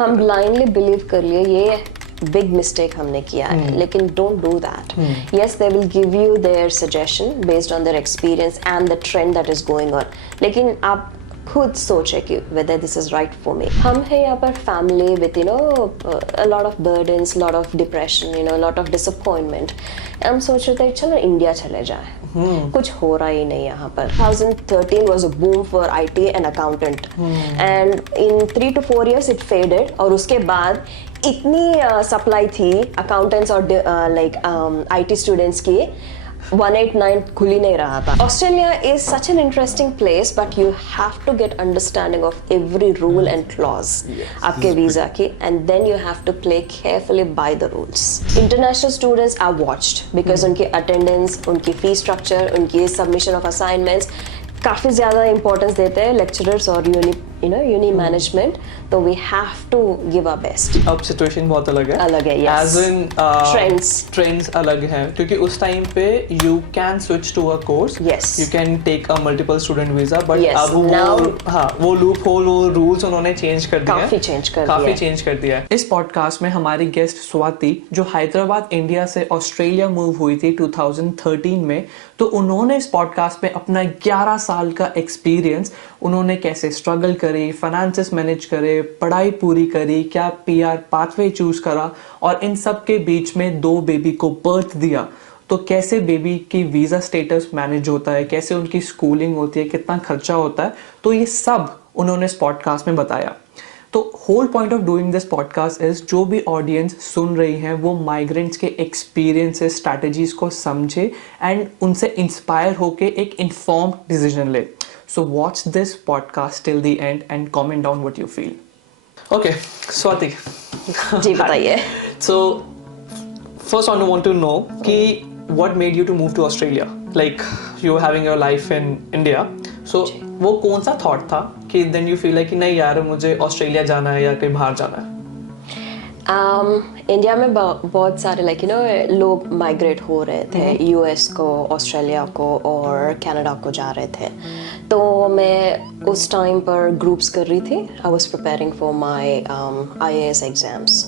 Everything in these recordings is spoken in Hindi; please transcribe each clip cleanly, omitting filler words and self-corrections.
हम ब्लाइंडली बिलीव कर लिए ये बिग मिस्टेक हमने किया है, लेकिन don't do that. Yes, they will give you their suggestion based on their experience and the trend that is going on, लेकिन आप खुद सोचे कि whether this is right for me. हम है यहाँ पर family with a lot of burdens, lot of depression, lot of disappointment. हम सोच रहे थे चलो इंडिया चले जाए. कुछ हो रहा ही नहीं यहाँ पर. 2013 was a boom for IT and accountant, and in 3 to 4 years it faded. और उसके बाद इतनी सप्लाई थी accountants और IT students की 189 खुल ही नहीं रहा था. Australia is such an interesting place, but you have to get understanding of every rule and clause आपके वीजा की, and then you have to play carefully by the rules. International students are watched because उनकी attendance, उनकी fee structure, उनकी submission of assignments काफी ज्यादा importance देते हैं lecturers और uni management, तो we have to give our best. अब सिचुएशन बहुत अलग है, yes. As in trends अलग है, क्योंकि उस टाइम पे you can switch to a course, yes. You can take a multiple student visa, but yes. अब वो loophole, वो rules उन्होंने change कर दिया, काफी change कर दिया. इस पॉडकास्ट में हमारी गेस्ट स्वाति, जो हैदराबाद इंडिया से ऑस्ट्रेलिया मूव हुई थी 2013 में, तो उन्होंने इस पॉडकास्ट में अपना 11 साल का एक्सपीरियंस, उन्होंने कैसे स्ट्रगल करी, फाइनेंसेस मैनेज करे, पढ़ाई पूरी करी, क्या पीआर पाथवे चूज करा, और इन सब के बीच में 2 बेबी को बर्थ दिया, तो कैसे बेबी की वीजा स्टेटस मैनेज होता है, कैसे उनकी स्कूलिंग होती है, कितना खर्चा होता है, तो ये सब उन्होंने इस पॉडकास्ट में बताया. तो whole point of doing this podcast is जो भी ऑडियंस सुन रही हैं वो माइग्रेंट्स के एक्सपीरियंसेस, स्ट्रैटेजीज को समझे एंड उनसे इंस्पायर होके एक इन्फॉर्म्ड डिसीजन ले. So watch this podcast till the end and comment down what you feel. Okay, Swati. जी बताइए. So first I want to know कि what made you to move to Australia? Like you were having your life in India. So वो कौन सा thought था कि then you feel like कि नहीं यार मुझे ऑस्ट्रेलिया जाना है या कहीं बाहर जाना है? इंडिया में बहुत सारे लोग माइग्रेट हो रहे थे, यूएस को, ऑस्ट्रेलिया को और कनाडा को जा रहे थे. तो मैं उस टाइम पर ग्रुप्स कर रही थी. I was preparing for my IAS exams.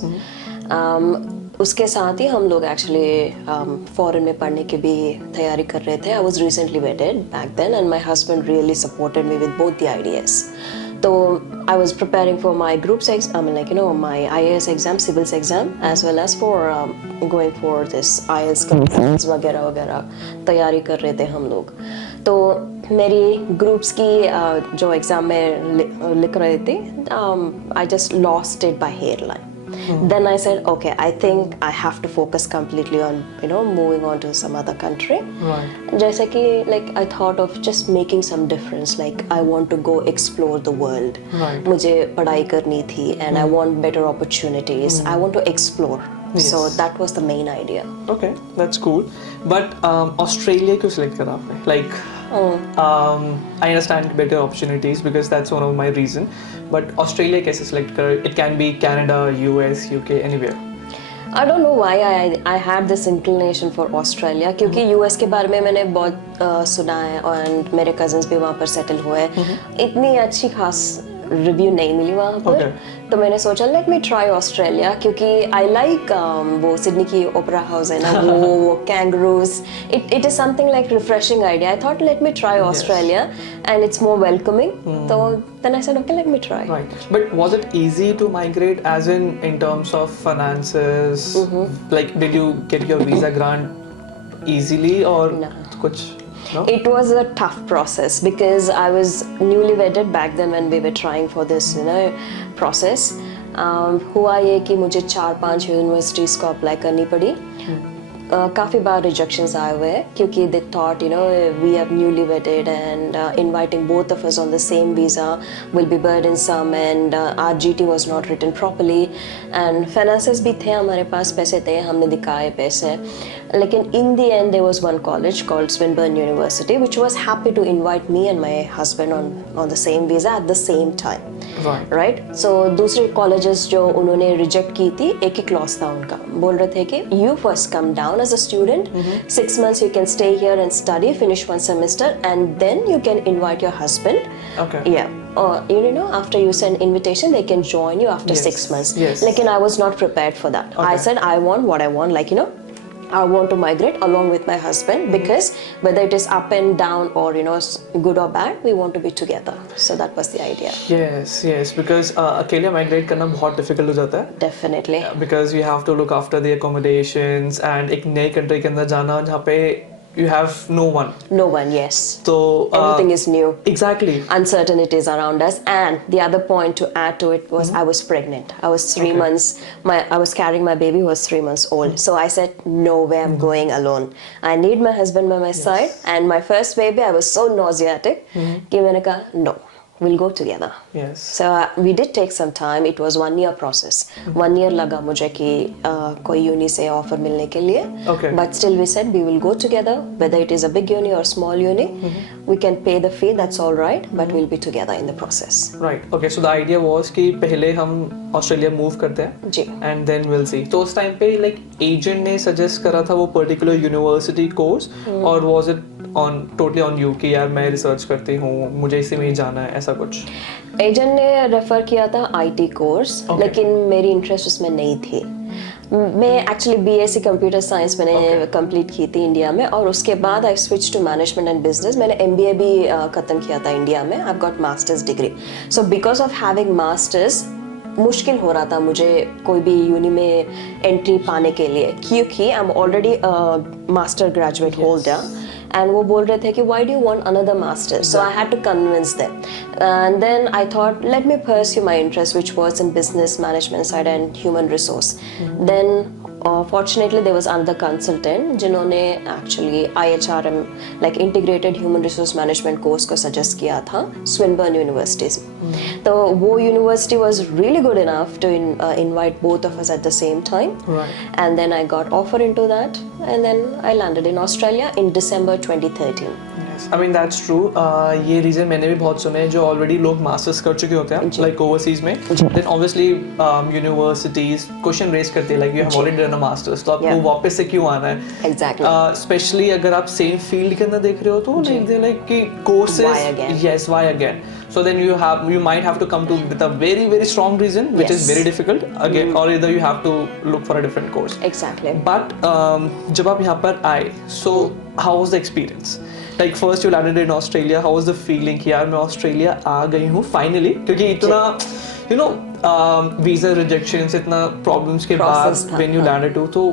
उसके साथ ही हम लोग एक्चुअली फॉरेन में पढ़ने की भी तैयारी कर रहे थे. I was recently wedded back then and my husband really supported me with both the ideas. So I was preparing for my groups my IAS exam, civils exam, as well as for going for this IELTS conference वगैरह तैयारी कर रहे थे हम लोग. तो मेरी ग्रुप्स की जो एग्जाम में लिख रहे थे, I just lost it by hairline. Then I said, okay, I think I have to focus completely on moving on to some other country. Right. जैसे कि I thought of just making some difference. I want to go explore the world. Right. मुझे पढ़ाई करनी थी and I want better opportunities. I want to explore. Yes. So that was the main idea. Okay, that's cool. But Australia क्यों select करा आपने? I understand better opportunities because that's one of my reason. But Australia कैसे select करा? It can be Canada, US, UK, anywhere. I don't know why I had this inclination for Australia, क्योंकि US के बारे में मैंने बहुत सुना है और मेरे cousins भी वहाँ पर settle हुए. इतनी अच्छी खास रिव्यू नहीं मिली वहाँ पर. तो मैंने सोचा लेट मी ट्राई ऑस्ट्रेलिया, क्योंकि आई लाइक वो सिडनी की ओपेरा हाउस है ना, वो kangaroos, it is something like refreshing idea. I thought let me try Australia and it's more welcoming. तो then I said okay, let me try. Right. But was it easy to migrate, as in terms of finances? Like did you get your visa grant easily or no. kuch? No? It was a tough process because I was newly wedded back then when we were trying for this process. हुआ ये कि मुझे 4-5 यूनिवर्सिटीज़ को अप्लाई करनी पड़ी. काफ़ी बार रिजेक्शंस आए हुए हैं क्योंकि they thought we are newly wedded and inviting both of us on the same visa will be burdensome and our GT was not written properly and finances भी थे हमारे पास, पैसे थे, हमने दिखाए पैसे. लेकिन in the end there was one college called Swinburne University which was happy to invite me and my husband on the same visa at the same time. Right? So दूसरे colleges जो उन्होंने reject की थी, एक ही clause था उनका, बोल रहे थे कि you first come down as a student, 6 months you can stay here and study, finish one semester and then you can invite your husband. Okay. Yeah. you know, after you send invitation, they can join you after Yes. 6 months. Yes. Like, I was not prepared for that. I Okay. said I want what I want, like, you know, I want to migrate along with my husband because whether it is up and down or, you know, good or bad, we want to be together. So that was the idea. yes, because अकेले migrate करना बहुत difficult हो जाता है. Definitely. Because you have to look after the accommodations and एक नई country के अंदर जाना जहाँ पे you have no one. No one, yes. So Everything is new. Exactly. Uncertainties around us, and the other point to add to it was I was pregnant. I was 3 months. I was carrying my baby who was 3 months old. So I said, no way, I'm going alone. I need my husband by my side. And my first baby, I was so nauseatic. कि मैंने कहा, no, we'll go together. Yes. So we did take some time. It was 1 year process. 1 year लगा मुझे कि कोई uni से offer मिलने के लिए. Okay. But still we said we will go together. Whether it is a big uni or small uni, we can pay the fee. That's all right. But we'll be together in the process. Right. Okay. So the idea was कि पहले हम ऑस्ट्रेलिया मूव करते हैं. जी. And then we'll see. तो उस टाइम पे like agent ने suggest करा था वो particular university course or was it totally on you कि यार मैं रिसर्च करती हूँ मुझे इसी में ही जाना है ऐसा कुछ? एजेंट ने रेफर किया था IT कोर्स. Okay. लेकिन मेरी इंटरेस्ट उसमें नहीं थी. मैं एक्चुअली BSc कंप्यूटर साइंस मैंने कंप्लीट की थी इंडिया में, और उसके बाद I switch to management and business. मैंने MBA भी ख़त्म किया था इंडिया में. I got masters degree. So because of having masters मुश्किल हो रहा था मुझे कोई भी यूनि में एंट्री पाने के लिए, क्योंकि I am already master graduate holder. And वो बोल रहे थे कि why do you want another master? So I had to convince them. And then I thought, let me pursue my interest, which was in business management side and human resource. Then fortunately there was another consultant जिन्होंने actually IHRM like integrated human resource management course को suggest किया था Swinburne University. तो वो university was really good enough to invite both of us at the same time. Right. And then I got offer into that, and then I landed in Australia in December 2013. Yes. I mean that's true. ये reason मैंने भी बहुत सुने जो already लोग masters कर चुके होते हैं like overseas में. Then obviously universities question raise करते हैं like you have already done a masters तो आपको वापस से क्यों आना है? Exactly. Especially अगर आप same field के अंदर देख रहे हो तो like कि courses. Why again? Yes, why again? So then you might have to come to with a very very strong reason which is Yes. very difficult again, or either you have to look for a different course. Exactly. But जब आप यहाँ पर आए, so how was the experience? Like first you landed in Australia, how was the feeling कि यार मैं ऑस्ट्रेलिया आ गई हूँ finally, क्योंकि इतना you know visa rejections इतना problems के बाद Process था, when you landed to, तो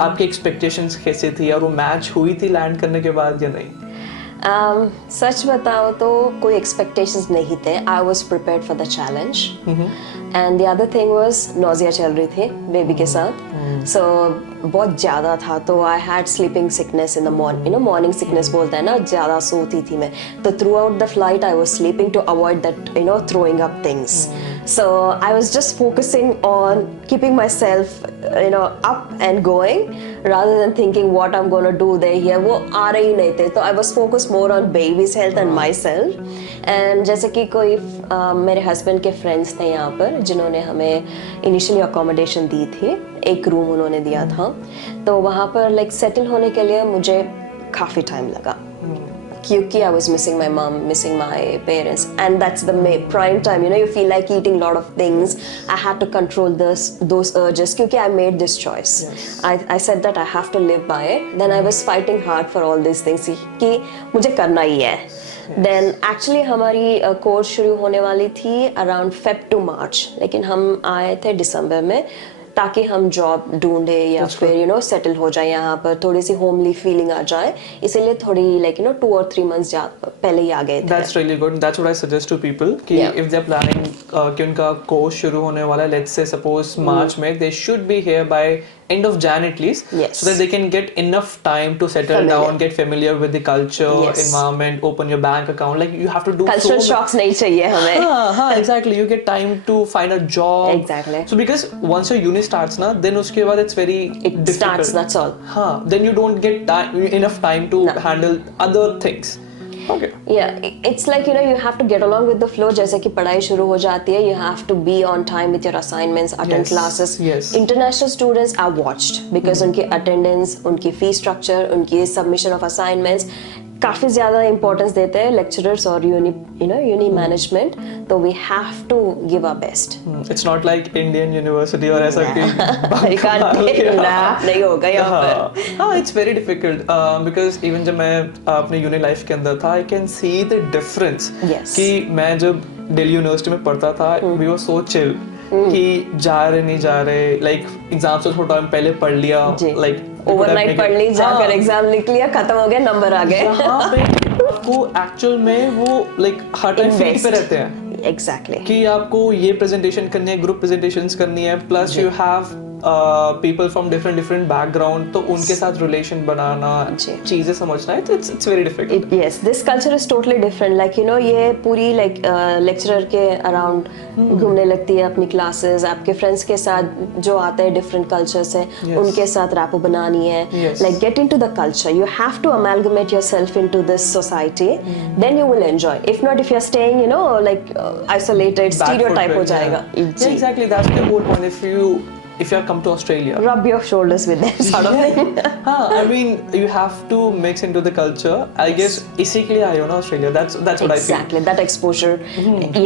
आपकी expectations कैसे थी और वो match हुई थी land करने के बाद या नहीं? सच बताओ तो कोई expectations नहीं थे. I was prepared for the challenge. And the other thing was nausea चल रही थी बेबी के साथ. So बहुत ज़्यादा था, तो I had sleeping sickness in the morning. You know morning sickness बोलते हैं ना, ज़्यादा सोती थी मैं. तो throughout the flight I was sleeping to avoid that, you know, throwing up things. So I was just focusing on keeping myself, you know, up and going rather than thinking what I'm going to do there here. वो आ रहे ही नहीं थे, तो I was focused more on baby's health and myself. And जैसे कि कोई मेरे husband के friends थे यहाँ पर जिन्होंने हमें initially accommodation दी थी. एक रूम उन्होंने दिया था, तो वहाँ पर like settle होने के लिए मुझे काफ़ी time लगा. क्योंकि I was missing my mom, missing my parents, and that's the prime time. You know, you feel like eating a lot of things. I had to control those urges. क्योंकि I made this choice. Yes. I said that I have to live by it. Then I was fighting hard for all these things कि मुझे करना ही है. Then actually हमारी कोर्स शुरू होने वाली थी around Feb to March, लेकिन हम आए थे दिसंबर में ताकि हम जॉब ढूंढे या फिर यू नो सेटल हो जाए यहाँ पर, थोड़ी सी होमली फीलिंग आ जाए, इसीलिए थोड़ी like you no 2 or 3 months पहले ही आ गए थे. That's really good. That's what I suggest to people कि if they're planning कि उनका कोर्स शुरू होने वाला है, let's say suppose March में, they should be here by end of Jan at least, Yes. so that they can get enough time to settle down, get familiar with the culture, Yes. environment, open your bank account. Like you have to do Cultural shocks नहीं चाहिए हमें. हाँ, exactly. You get time to find a job. Exactly. So because once your uni starts ना, then उसके बाद it's very It difficult. starts, that's all. हाँ, then you don't get enough time to handle other things. Okay. Yeah, it's like you know you have to get along with the flow. जैसे कि पढ़ाई शुरू हो जाती है, you have to be on time with your assignments, attend Yes, classes. yes. International students are watched because उनकी attendance, उनकी fee structure, उनकी submission of assignments, काफी ज्यादा इंपॉर्टेंस देते हैं लेक्चरर्स और यूनी मैनेजमेंट, तो we have to give our best. It's not like Indian university और ऐसा कि नहीं होगा यहाँ पर. हाँ, it's very difficult because even जब मैं अपने यूनी लाइफ के अंदर था, I can see the difference. कि मैं जब दिल्ली यूनिवर्सिटी में पढ़ता था, वी वर सो चिल कि जा रहे नहीं जा रहे, लाइक एग्जाम से थोड़ा टाइम पहले पढ़ लिया, लाइक ओवरनाइट पढ़ ली, जाकर एग्जाम लिख लिया, खत्म हो गया, नंबर आ गए. यहाँ पे आपको एक्चुअल में वो लाइक हर टाइम फील्ड पे रहते हैं. Exactly. कि आपको ये प्रेजेंटेशन करनी है, ग्रुप प्रेजेंटेशंस करनी है, plus you have people from different background, तो उनके साथ relation बनाना, चीजें समझना, it's very difficult. Yes, this culture is totally different. Like ये पूरी like lecturer के around घूमने लगती है अपनी classes, आपके friends के साथ जो आते हैं different culture से, उनके साथ rapport बनानी है. Like get into the culture. You have to amalgamate yourself into this society. Then you will enjoy. If not, if you're staying, like isolated, stereotype हो जाएगा. Yeah, exactly. That's the whole point. If you have come to Australia, rub your shoulders with them sort of thing. I mean, you have to mix into the culture. I guess इसी के लिए आए हो ना Australia. That's what I feel. Exactly, that exposure.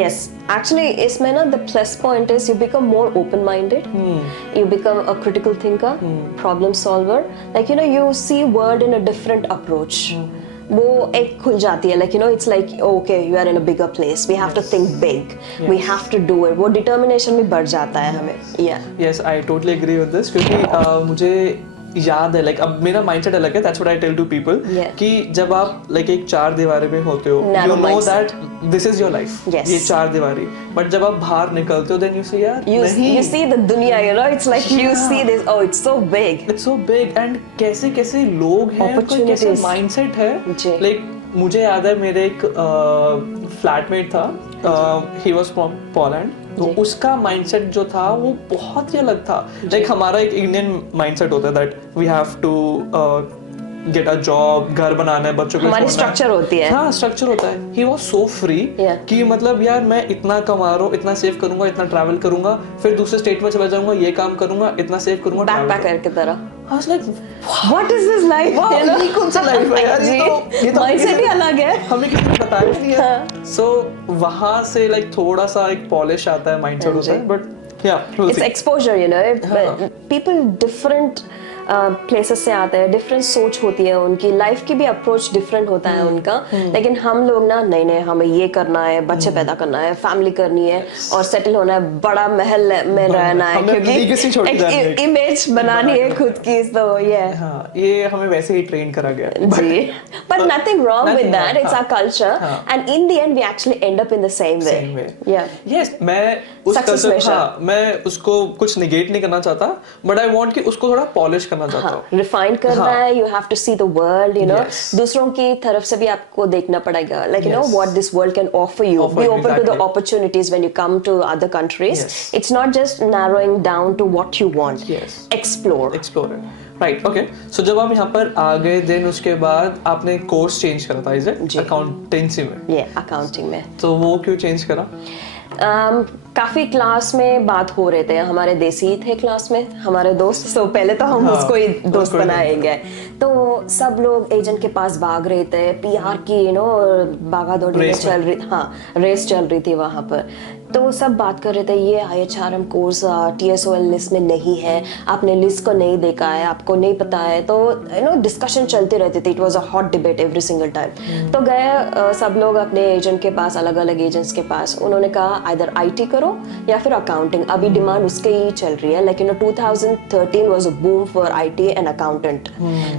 Yes, actually, इसमें ना the plus point is you become more open-minded. You become a critical thinker, problem solver. Like you see world in a different approach. वो एक खुल जाती है, it's like okay, you are in a bigger place, we have to think big, we have to do it. वो determination भी बढ़ जाता है हमें. Yes, I totally agree with this. क्योंकि मुझे याद है, like अब मेरा mindset अलग है. That's what I tell to people. कि जब आप like एक चार दीवारी में होते हो, you know that this is your life. ये चार दीवारी. But जब आप बाहर निकलते हो, then you see यार you see the दुनिया, it's like you see this, oh it's so big. It's so big and कैसे कैसे लोग हैं, कैसे mindset है. Like मुझे याद है मेरे एक flatmate था, he was from Poland. तो उसका माइंडसेट जो था वो बहुत ही अलग था. लाइक हमारा एक इंडियन माइंडसेट होता है that we have to get a job, घर बनाना है, बच्चों को हमारी स्ट्रक्चर होती है. हाँ, स्ट्रक्चर होता है. ही वाज सो फ्री कि मतलब यार मैं इतना कमा रहा हूँ, इतना सेव करूंगा, इतना ट्रैवल करूंगा, फिर दूसरे स्टेट में चला जाऊंगा, ये काम करूंगा, इतना सेव करूंगा, बैकपैकर की तरह. I was like, what is this life? ये कौन सा लाइफ है यार? ये तो माइंडसेट ही अलग है, हमें किसी ने बताया नहीं है. So वहाँ से like थोड़ा सा एक पॉलिश आता है, माइंडसेट होता है. But yeah, it's exposure, people different places से आते हैं, डिफरेंट सोच होती है उनकी, लाइफ की भी अप्रोच डिफरेंट होता है उनका. लेकिन हम लोग ना नहीं हमें ये करना है, बच्चे पैदा करना है, फैमिली करनी है और सेटल होना है, बड़ा महल में रहना है, क्योंकि एक इमेज बनानी है खुद की. तो ये हमें वैसे ही ट्रेन करा गया जी. But nothing wrong with that, it's our culture and in the end we actually end up in the same way. Yes, मैं उस कल्चर, मैं उसको कुछ निगेट नहीं करना चाहता, बट आई वांट कि उसको थोड़ा पॉलिश रिफाइन करना है. You have to see the world, दूसरों की तरफ से भी आपको देखना पड़ेगा. Like what this world can offer you, be open to the opportunities when you come to other countries. It's not just narrowing down to what you want. Explore right. Okay, so जब आप यहाँ पर आ गए, देन उसके बाद आपने कोर्स चेंज करा था, इज इट अकाउंटेंसी में? अकाउंटिंग में. तो वो क्यों चेंज करा? काफी क्लास में बात हो रहे थे, हमारे देसी थे क्लास में हमारे दोस्त, तो पहले तो हम उसको ही दोस्त बनाएंगे. तो सब लोग एजेंट के पास भाग रहे थे, पीआर की भागा दौड़ी चल रही, रेस चल रही थी वहां पर. तो सब बात कर रहे थे, ये IHRM कोर्स TSOL लिस्ट में नहीं है, आपने लिस्ट को नहीं देखा है, आपको नहीं पता है. तो डिस्कशन चलती रहती थी. It was a hot debate every single time. तो गए सब लोग अपने एजेंट के पास, अलग अलग एजेंट्स के पास. उन्होंने कहा आइदर IT करो या फिर अकाउंटिंग. अभी डिमांड उसके ही चल रही है. लेकिन 2013 was a boom for IT and accountant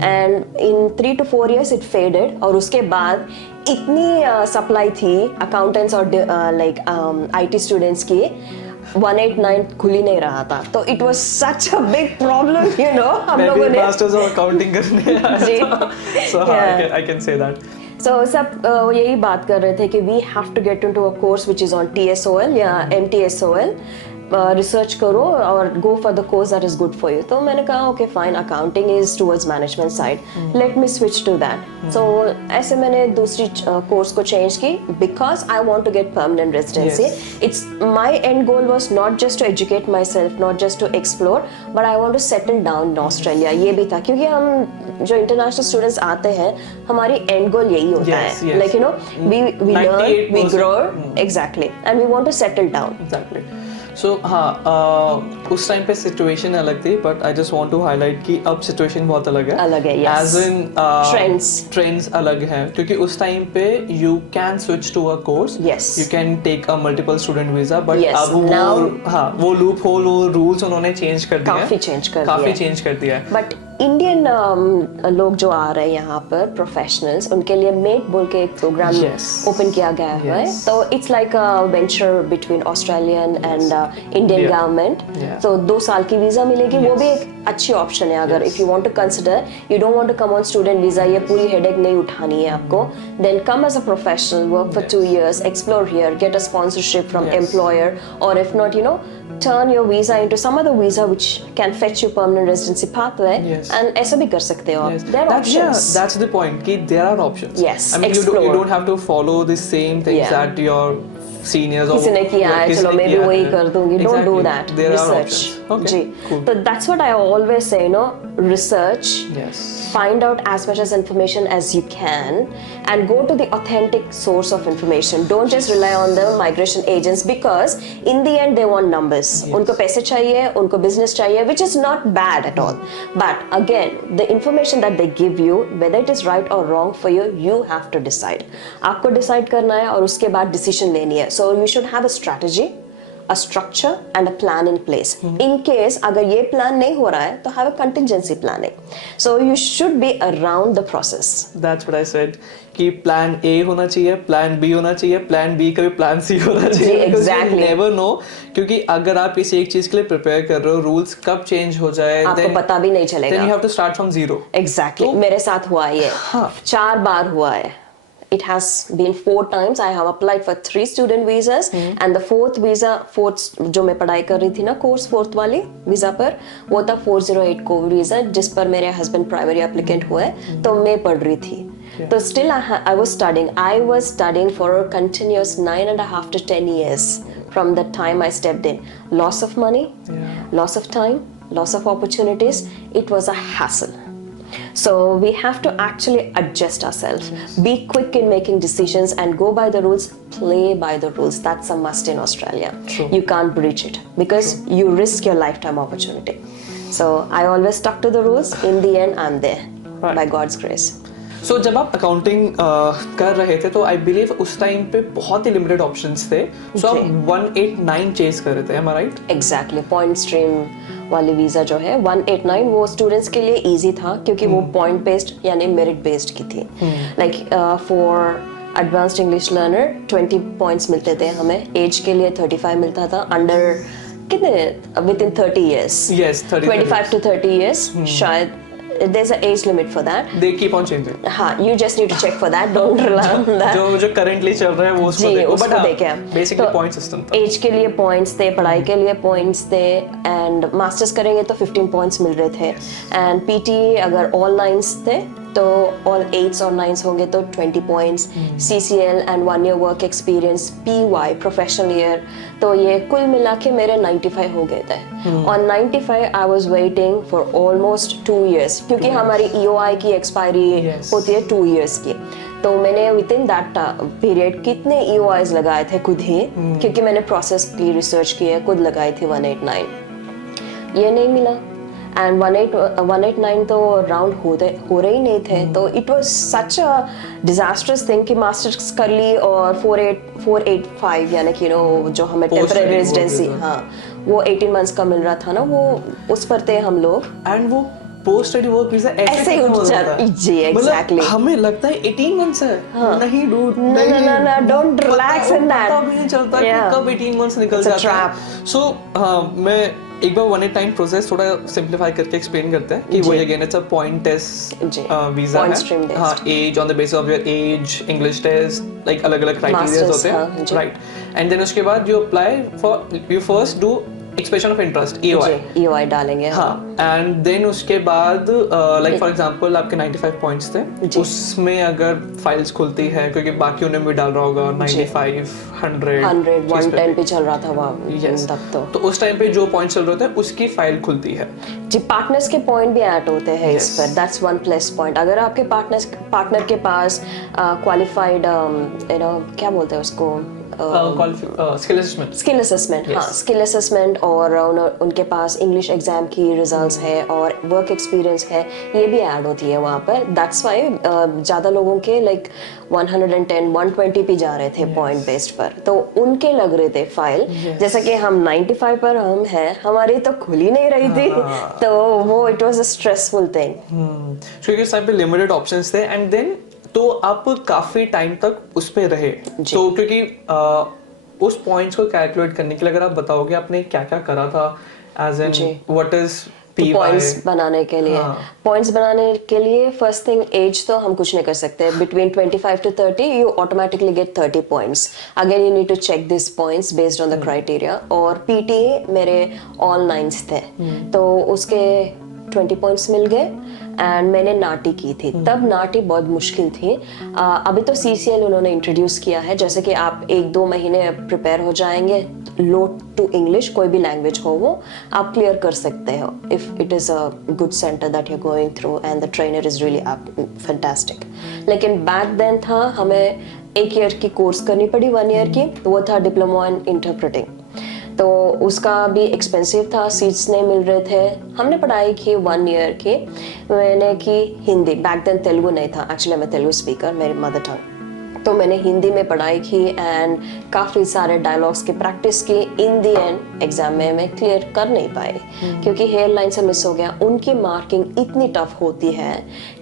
and in 3 to 4 years it faded. और उसके बाद इतनी सप्लाई थी अकाउंटेंट्स और लाइक IT स्टूडेंट्स की, 189 खुल ही नहीं रहा था. तो it was such a big problem, हम लोगों ने मास्टर्स ऑफ अकाउंटिंग करने जी. So I can say that. So सब यही बात कर रहे थे कि we have to get into a course which is on TSOL या MTSOL. रिसर्च करो और go for the course that is good for you. तो मैंने कहा okay fine, accounting is towards management side, let me switch to that. So ऐसे मैंने दूसरी कोर्स को चेंज की because I want to get permanent residency. It's my end goal was not just to educate myself, not just to explore, but I want to settle down in Australia. ये भी था क्योंकि हम जो इंटरनेशनल स्टूडेंट्स आते हैं हमारी एंड गोल यही होता है, like you know we learn, we grow, exactly, and we want to settle down. Exactly. So हाँ, उस टाइम पे सिचुएशन अलग थी, but I just want to highlight कि अब सिचुएशन बहुत अलग है. yes. एज इन ट्रेंड्स अलग हैं, क्योंकि उस टाइम पे you can switch to a course, you can take a multiple student visa, but अब वो लूप होल, वो रूल्स उन्होंने चेंज कर दिया, काफी चेंज कर दिया है. बट इंडियन लोग जो आ रहे हैं यहाँ पर प्रोफेशनल्स, उनके लिए मेट बोल के एक प्रोग्राम ओपन किया गया है. तो it's like a venture between Australian and Indian government. तो 2 साल की वीजा मिलेगी, वो भी एक अच्छी ऑप्शन है. अगर if you want to consider, you don't want to come on student visa, ये पूरी हेडेक नहीं उठानी है आपको, then come as a professional, work for 2 years, explore here, get a sponsorship from employer, और if not, you know, turn your visa into some other visa which can fetch you permanent residency pathway. And ऐसा भी कर सकते हो. There are options. That's the point, कि there are options. Yes, I mean, you don't have to follow the same things that your seniors किसी ने किया है, चलो मैं भी वही कर दूंगी. Don't do that. There are research. options. Ji. So that's what I always say, you know, research. Yes. Find out as much as information as you can and go to the authentic source of information. Don't just rely on the migration agents, because in the end they want numbers. उनको पैसे चाहिए, उनको business चाहिए, which is not bad at all. But again, the information that they give you, whether it is right or wrong for you, you have to decide. आपको decide करना है और उसके बाद decision लेनी है. So you should have a strategy, a structure and a plan in place. In case अगर ये plan नहीं हो रहा है तो have a contingency planning. So you should be around the process. That's what I said, कि plan A होना चाहिए, plan B होना चाहिए, plan B का भी plan C होना चाहिए. Exactly. You never know, क्योंकि अगर आप किसी एक चीज के लिए prepare कर रहे हो, rules कब change हो जाए, आपको पता भी नहीं चलेगा. Then you have to start from zero. Exactly. मेरे साथ हुआ है ये. 4 बार हुआ है. It has been 4 times. I have applied for 3 student visas, and the fourth जो मैं पढ़ाई कर रही थी ना कोर्स, 4th वाली वीजा पर, वो था 408 कोविड वीजा, जिस पर मेरे हस्बैंड प्राइमरी एप्लीकेंट हुए, तो मैं पढ़ रही थी. तो still I was studying for a continuous 9.5 to 10 years from the time I stepped in. Loss of money, loss of time, loss of opportunities. It was a hassle. So we have to actually adjust ourselves, be quick in making decisions and go by the rules, play by the rules. That's a must in Australia. True. You can't breach it because you risk your lifetime opportunity. So I always stuck to the rules. In the end, I'm there by God's grace. So जब आप अकाउंटिंग कर रहे थे तो आई बिलीव उस टाइम पे बहुत ही लिमिटेड ऑप्शंस थे. सो आप 189 चेज कर रहे थे, am I right? Exactly. Point stream वाली वीजा जो है 189, वो स्टूडेंट्स के लिए इजी था क्योंकि वो पॉइंट बेस्ड यानी मेरिट बेस्ड की थी. Like for advanced English learner 20 points मिलते थे हमें, एज के लिए 35 मिलता था, अंडर कितने with in 30 years. Yes, 25 to 30 years. शायद there's an age limit for that. They keep on changing. हाँ, you just need to check for that. Don't rely on that. जो currently चल रहा है वो उसको देखो. But हाँ, basically point system था. एज के लिए पॉइंट्स थे, पढ़ाई के लिए पॉइंट्स थे, एंड मास्टर्स करेंगे तो 15 पॉइंट्स मिल रहे थे. एंड पीटी अगर ऑल 9s थे तो ऑल 8s और 9s होंगे तो 20 points. CCL and 1 year work experience, PY professional year, तो ये कुल मिला के मेरे 95 हो गए थे. और 95 I was waiting for almost 2 years क्योंकि हमारी EOI की एक्सपायरी होती है 2 years की. तो मैंने विद इन दैट पीरियड कितने EOIs लगाए थे खुद ही, क्योंकि मैंने प्रोसेस की रिसर्च की है, खुद लगाई थी 189. ये नहीं मिला एंड 189 तो राउंड हो रहे ही नहीं थे. तो it was such a disasters thing कि मास्टर्स कर ली और 485 यानी कि नो जो हमें टेम्परेरी रेजिडेंसी, हाँ, वो 18 months का मिल रहा था ना, वो उस पर थे हम लोग. एंड वो पोस्ट स्टडी वर्क वीजा ऐसे ही उठ जाता है. जी एग्जैक्टली. हमें लगता है 18 months है. नहीं dude, no, don't relax in that. पता भी नहीं चलता कि कब 18 months निकल जाता है. सो मैं एक बार 189 प्रोसेस थोड़ा सिंपलीफाई करके एक्सप्लेन करते हैं कि वो again it's a point test visa है. हाँ, age on the basis of your age, English test, like अलग अलग क्राइटेरियाज होते हैं, राइट. एंड देन उसके बाद you apply for, you first do expression of interest EOI। EOI डालेंगे। हाँ, एंड देन उसके बाद लाइक फॉर एग्जांपल आपके 95 पॉइंट्स थे, उसमें अगर फाइल्स खुलती है, क्योंकि बाकी उन्हें भी डाल रहा होगा 95 100 110 पे चल रहा था वहाँ Yes. तब तो उस टाइम पे जो पॉइंट चल रहे थे उसकी फाइल खुलती है जी। पार्टनर्स के पॉइंट भी ऐड होते हैं इस पर, दैट्स वन प्लस पॉइंट। अगर आपके पार्टनर के पास क्वालिफाइड क्या बोलते हैं उसको, स्किल असेसमेंट। स्किल असेसमेंट, हाँ, स्किल असेसमेंट, और उनके पास इंग्लिश एग्जाम की रिजल्ट्स है और वर्क एक्सपीरियंस है, ये भी ऐड होती है वहाँ पर। दैट्स वाई ज़्यादा लोगों के लाइक 110 120 पे जा रहे थे पॉइंट बेस्ड पर, तो उनके लग रहे थे फाइल। जैसा कि हम 95 पर हम हैं, हमारी तो खुल ही नहीं रही थी, तो वो it was a stressful thing. क्योंकि उस टाइम पे लिमिटेड ऑप्शंस थे, एंड देन तो आप काफी टाइम तक उस पे रहे। तो क्योंकि उस पॉइंट्स को कैलकुलेट करने के लिए अगर आप बताओगे आपने क्या क्या करा था, as in what is points बनाने के लिए, पॉइंट्स बनाने के लिए फर्स्ट थिंग एज तो हम कुछ नहीं कर सकते। Between 25 to 30 you automatically get 30 points. Again you need to check this points based on the criteria. और PTA मेरे ऑल 9s थे, तो उसके 20 पॉइंट्स मिल गए। एंड मैंने नाटी की थी, तब नाटी बहुत मुश्किल थी। अभी तो CCL उन्होंने इंट्रोड्यूस किया है, जैसे कि आप 1-2 महीने प्रिपेयर हो जाएंगे, लो टू इंग्लिश कोई भी लैंग्वेज हो वो आप क्लियर कर सकते हो, if it is a good centre that you going through and the trainer is really fantastic. लेकिन बैक देन था हमें 1 ईयर की कोर्स करनी पड़ी, 1 ईयर की, वो था डिप्लोमा इन इंटरप्रेटिंग। तो उसका भी एक्सपेंसिव था, सीट्स नहीं मिल रहे थे। हमने पढ़ाई की 1 ईयर की, मैंने की हिंदी, बैक देन तेलुगु नहीं था, एक्चुअली मैं तेलुगु स्पीकर, मेरी मदर टंग, तो मैंने हिंदी में पढ़ाई की एंड काफ़ी सारे डायलॉग्स की प्रैक्टिस की। इन दी एंड एग्जाम में मैं क्लियर कर नहीं पाई क्योंकि हेयर लाइन से मिस हो गया। उनकी मार्किंग इतनी टफ होती है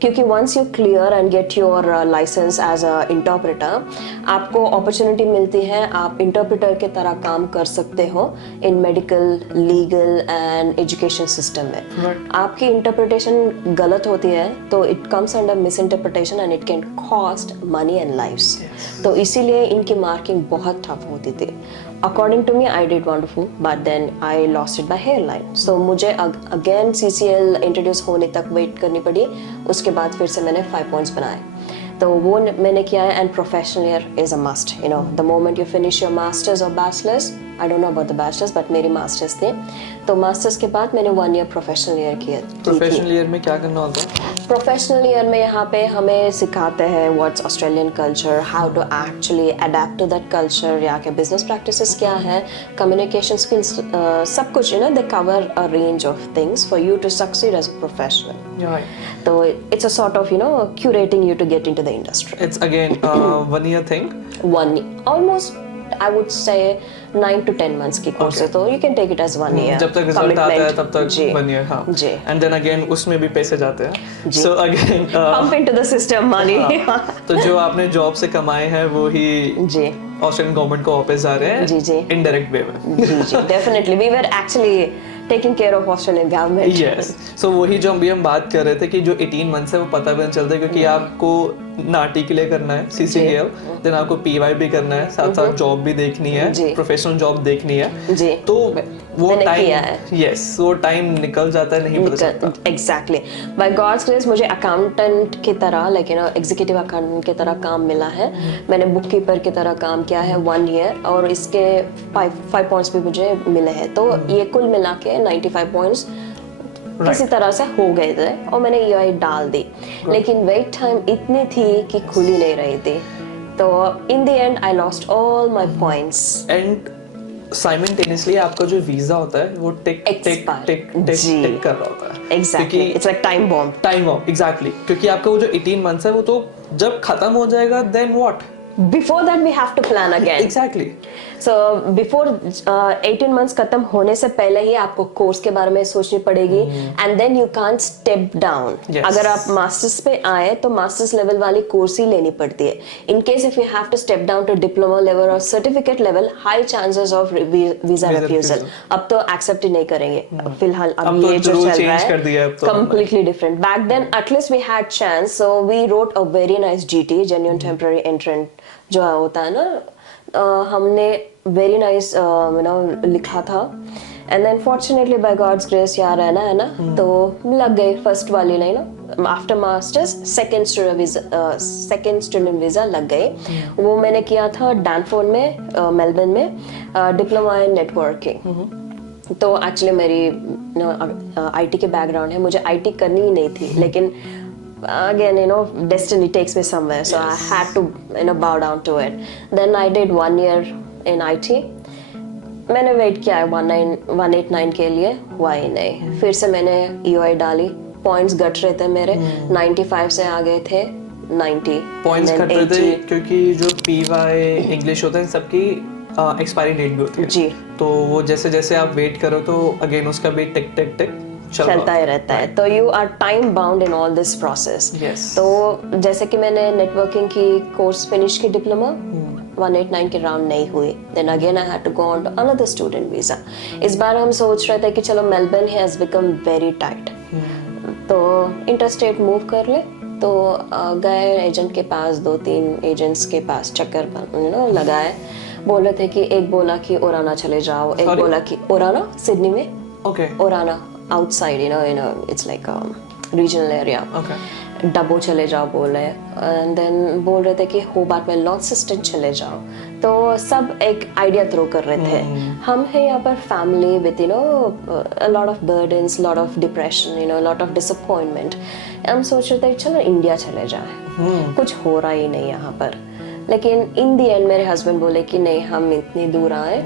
क्योंकि once you clear and get your licence as a interpreter, आपको अपॉर्चुनिटी मिलती है, आप इंटरप्रेटर के तरह काम कर सकते हो इन medical, legal and education system में। आपकी इंटरप्रिटेशन गलत होती है तो it comes under miss interpretation and it can cost money and lives. तो इसीलिए इनकी मार्किंग बहुत टफ होती थी। According to me I did wonderful, but then I lost it by hair line. सो मुझे अगेन CCL इंट्रोड्यूस होने तक वेट करनी पड़ी। उसके बाद फिर से मैंने 5 पॉइंट्स बनाए, तो वो मैंने किया है। And professional year is a must, you know, the moment you finish your masters और bachelors, I don't know about the bachelors but मेरी मास्टर्स थे, तो मास्टर्स के बाद मैंने 1 ईयर प्रोफेशनल ईयर किया। प्रोफेशनल ईयर में क्या करना होता है? प्रोफेशनल ईयर में यहाँ पे हमें सिखाते हैं what's Australian culture, how to actually adapt to that culture, यहाँ के बिजनेस प्रैक्टिसेस क्या है, कम्युनिकेशन स्किल्स, सब कुछ, you know, they cover a range of things for you to succeed as a professional. So it's a sort of, you know, curating you to get into the industry. It's again 1 year thing. Almost, I would say 9 to 10 months की course है, तो you can take it as 1 year. जब तक रिजल्ट आता है तब तक जी, 1 year, हाँ। जी। And then again उसमें भी पैसे जाते हैं। So again pump into the system money. तो जो आपने जॉब से कमाए हैं वो ही जी ऑस्ट्रेलियन गवर्नमेंट को वापस जा रहे हैं, जी जी, इनडायरेक्ट वे में। जी जी, definitely we were actually taking care of Australian government. Yes. So वही जो अभी हम बात कर रहे थे कि जो 18 मंथ्स है वो पता भी नहीं चलता क्योंकि आपको नाटी के लिए करना है CCL, देन आपको PY भी करना है, साथ साथ जॉब भी देखनी है, प्रोफेशनल जॉब देखनी है जी, तो वो टाइम, यस, वो टाइम निकल जाता है, नहीं पता चलता। एग्जैक्टली, बाय गॉड्स ग्रेस मुझे अकाउंटेंट की तरह, like you no, executive accountant की तरह काम मिला है। मैंने बुक कीपर की तरह काम किया है 1 ईयर और इसके 5 पॉइंट्स भी मुझे मिले हैं, तो ये कुल मिला के 95 पॉइंट्स किसी तरह से हो गए थे और मैंने EOI डाल दी। लेकिन वेट टाइम इतनी थी कि खुल ही नहीं रही थी, तो इन the and I lost all my points. And simultaneously आपका जो वीजा होता है वो टिक टिक टिक टिक टिक कर रहा होता है। Exactly, it's like time bomb. Exactly, क्योंकि आपका वो जो 18 मंथ्स है वो तो जब खत्म हो जाएगा then what, Before that we have to plan again. Exactly. So before 18 months खत्म होने से पहले ही आपको कोर्स के बारे में सोचनी पड़ेगी and then you can't step down. Yes. अगर आप मास्टर्स पे आए तो मास्टर्स लेवल वाली कोर्स ही लेनी पड़ती है. In case if you have to step down to diploma level or certificate level, high chances of visa refusal. अब तो accept ही नहीं करेंगे. फिलहाल अब ये जो चल रहा है completely different. Back then at least we had chance, so we wrote a very nice GT, genuine temporary entrant जो होता है ना, हमने वेरी नाइस लिखा था and then fortunately by God's grace यहाँ रहना है ना, तो लग गए फर्स्ट वाली नहीं ना, after masters second student visa लग गए। वो मैंने किया था डैनफोर्ड में, मेलबर्न में, डिप्लोमा इन नेटवर्किंग। तो एक्चुअली मेरी आईटी के बैकग्राउंड है, मुझे आईटी करनी ही नहीं थी, लेकिन again destiny takes me somewhere, so I had to bow down to it. Then I did 1 year in IT. मैंने वेट किया है 189 के लिए, हुआ ही नहीं। फिर से मैंने EOI डाली, पॉइंट्स घट रहे थे मेरे, 95 से आ गए थे 90 पॉइंट्स घट रहे थे क्योंकि जो PY इंग्लिश होते हैं सबकी एक्सपायरी डेट भी होती है जी, तो वो जैसे जैसे आप वेट करो तो अगेन उसका भी टिक टिक टिक चलता ही रहता है। तो you are time bound in all this process. तो जैसे कि मैंने नेटवर्किंग की कोर्स फिनिश की, डिप्लोमा 189 के राउंड नहीं हुई, then again I had to go on to another student visa. इस बार हम सोच रहे थे कि चलो Melbourne has become very tight, तो इंटरस्टेट मूव कर ले। तो गए एजेंट के पास, 2-3 एजेंट्स के पास चक्कर लगाए। बोल रहे थे कि एक बोला कि ओराना चले जाओ, एक बोला कि ओराना सिडनी में, ओराना outside it's like a regional area. डबो चले जाओ बोल रहे, एंड देन बोल रहे थे कि होबार्ट में लॉन्सिस्टन चले जाओ। तो सब एक आइडिया थ्रो कर रहे थे। हम है यहाँ पर family with a lot of burdens, lot of depression, lot of disappointment. हम सोच रहे थे चलो इंडिया चले जाए, कुछ हो रहा ही नहीं यहाँ पर। लेकिन इन दी एंड मेरे हस्बैंड बोले कि नहीं, हम इतनी दूर आए,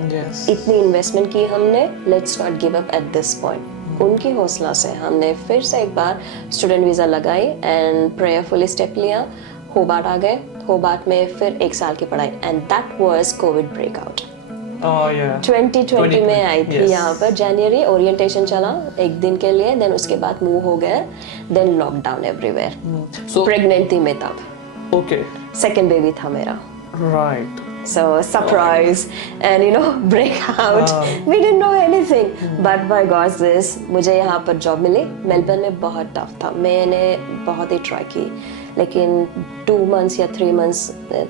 इतनी इन्वेस्टमेंट की हमने, let's not give up at this point. उनकी हौसला से हमने फिर से एक बार स्टूडेंट वीज़ा लगाई एंड प्रेयरफुली स्टेप लिया। होबार्ट आ गए, होबार्ट में फिर 1 साल की पढ़ाई, and that was Covid breakout. 2020 में आई थी यहाँ पर, जनवरी ओरिएंटेशन चला 1 दिन के लिए, देन उसके बाद मूव हो गए, देन लॉकडाउन एवरीवेयर। प्रेग्नेंट थी मैं तब, सेकेंड बेबी था मेरा, right. So surprise and breakout. We didn't know anything, but by God's grace मुझे यहाँ पर जॉब मिली। मेलबर्न में बहुत टफ था, मैंने बहुत ही ट्राई की, लेकिन 2 months या 3 months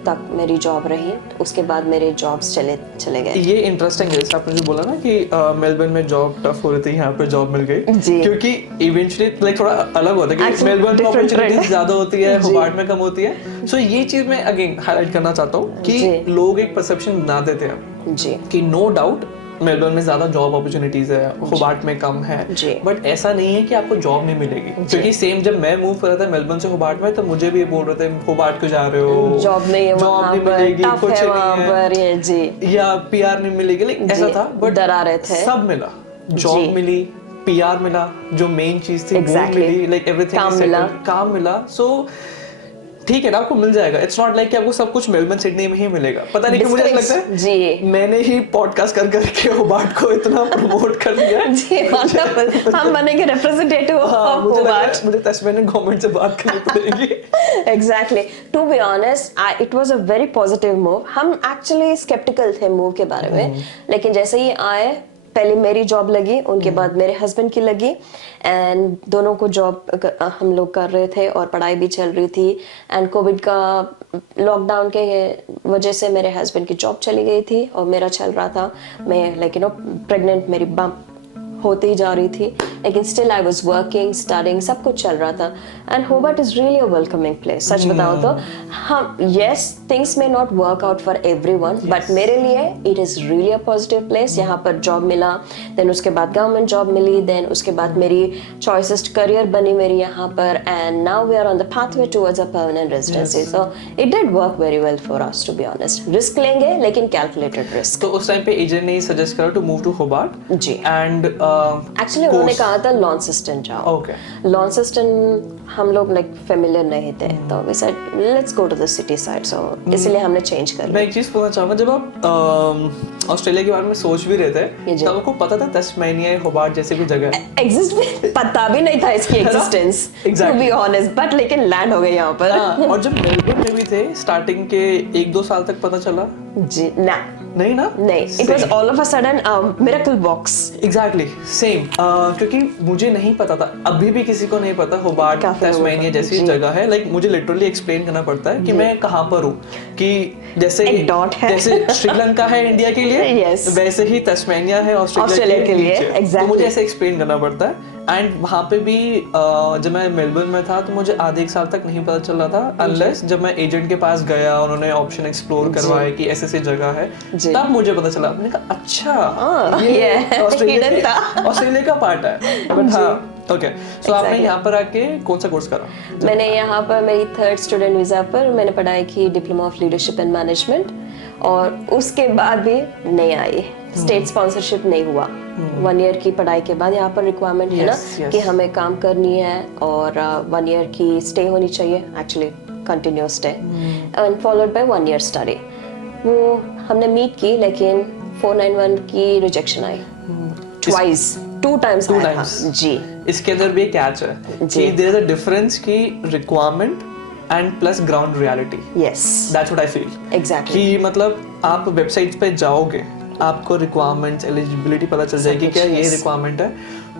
तक मेरी जॉब रही, उसके बाद मेरे जॉब्स चले गए। ये इंटरेस्टिंग है, आपने जो बोला ना कि मेलबर्न में जॉब टफ हो रही थी, यहाँ पर जॉब मिल गई, क्योंकि इवेंचुअली लाइक थोड़ा अलग होता है कि मेलबर्न में अपॉर्चुनिटीज ज्यादा होती है, होबार्ट में कम होती है। सो ये चीज मैं अगेन हाईलाइट करना चाहता हूँ कि लोग एक परसेप्शन बना देते हैं जी कि नो डाउट मेलबर्न में ज्यादा जॉब अपॉर्चुनिटीज है, होबार्ट में कम है, बट ऐसा नहीं है कि आपको जॉब नहीं मिलेगी। क्योंकि सेम जब मैं मूव कर रहा था मेलबर्न से होबार्ट में, तो मुझे भी ये बोल रहे थे होबार्ट क्यों जा रहे हो, जॉब नहीं है, जॉब नहीं मिलेगी, कुछ नहीं है जी, या PR नहीं मिलेगी, लाइक ऐसा था। बट डरा रहे थे, सब मिला, जॉब मिली, PR मिला, जो मेन चीज थी वो मिली, लाइक एवरीथिंग, काम मिला। सो ठीक है ना, आपको मिल जाएगा। इट्स नॉट लाइक कि आपको सब कुछ मेलबर्न सिडनी में ही मिलेगा। पता नहीं क्यों मुझे लगता है जी, मैंने ही पॉडकास्ट कर करके होबार्ट को इतना प्रमोट कर दिया जी, हम बनेंगे रिप्रेजेंटेटिव ऑफ होबार्ट। मुझे तस्वीर गवर्नमेंट से बात करनी पड़ेगी। Exactly, to be honest it was a very positive move. हम एक्चुअली स्केप्टिकल थे मूव के बारे में, लेकिन जैसे ही आए, पहले मेरी जॉब लगी, उनके बाद मेरे हस्बैंड की लगी, एंड दोनों को जॉब हम लोग कर रहे थे और पढ़ाई भी चल रही थी। एंड कोविड का लॉकडाउन के वजह से मेरे हस्बैंड की जॉब चली गई थी और मेरा चल रहा था। मैं प्रेग्नेंट, मेरी बम्प होती ही जा रही थी, लेकिन still I was working, studying, सब कुछ चल रहा था। And Hobart is really a welcoming place. सच बताऊं तो हम, yes things may not work out for everyone, but मेरे लिए it is really a positive place. यहाँ पर जॉब मिला, देन उसके बाद गवर्नमेंट जॉब मिली, देन उसके बाद मेरी चॉइसेस करियर बनी मेरी यहाँ पर, and now we are on the pathway towards a permanent residency. So it did work very well for us, to be honest. Risk लेंगे, लेकिन कैलकुलेटेड रिस्क। तो उस टाइम पे एजेंट ने सजेस्ट करा to move to Hobart ji, and actually उन्होंने कहा था लॉन्सिस्टन जाओ। लॉन्सिस्टन हम लोग लाइक फेमिलियर नहीं थे, तो we said let's go to the city side, so इसलिए हमने चेंज कर लिया। मैं एक चीज पूछना चाहूंगा, जब आप ऑस्ट्रेलिया के बारे में सोच भी रहे थे, तब आपको पता था तस्मेनिया, होबार्ट जैसे कोई जगह एग्जिस्ट भी पता भी नहीं था इसकी existence, to be honest, but लेकिन लैंड हो गए यहाँ पर। और जब मेलबर्न में भी थे, स्टार्टिंग के 1-2 साल तक पता चला जी ना, नहीं ना? नहीं, it was all of a sudden miracle box. Exactly same, क्योंकि मुझे नहीं पता था, अभी भी किसी को नहीं पता होबार्ट तस्मानिया जैसी जगह है, लाइक मुझे लिटरली एक्सप्लेन करना पड़ता है कि मैं कहाँ पर हूँ, कि जैसे जैसे श्रीलंका है इंडिया के लिए, yes. वैसे ही तस्मानिया है ऑस्ट्रेलिया के लिए, exactly. तो मुझे ऐसे एक्सप्लेन करना पड़ता है। एंड वहाँ पे भी जब मैं मेलबर्न में था तो मुझे आधे एक साल तक नहीं पता चल रहा था, अनलेस जब मैं एजेंट के पास गया, उन्होंने ऑप्शन एक्सप्लोर करवाए कि ऐसे ऐसी जगह है, तब मुझे पता चला। मैंने कहा अच्छा ये ऑस्ट्रेलिया का पार्ट है। बट हाँ, ओके, सो आपने यहाँ पर आके कौन सा कोर्स करा? मैंने यहाँ पर मेरी 3rd स्टूडेंट वीजा पर मैंने पढ़ाई की diploma of leadership and management, और उसके बाद भी नहीं आई, स्टेट स्पॉन्सरशिप नहीं हुआ। 1 ईयर की पढ़ाई के बाद यहाँ पर रिक्वायरमेंट है ना कि हमें काम करनी है और 1 ईयर की स्टे होनी चाहिए, actually continuous stay, and followed by 1 year study. वो हमने मीट की, लेकिन 491 की रिजेक्शन आई, टू टाइम्स जी। इसके अंदर भी एक कैच है कि देयर इज अ डिफरेंस की requirement and plus ground reality. Yes, that's what I feel exactly. कि मतलब आप वेबसाइट्स पे जाओगे, आपको रिक्वायरमेंट्स, एलिजिबिलिटी पता चल जाएगी क्या ये रिक्वायरमेंट है,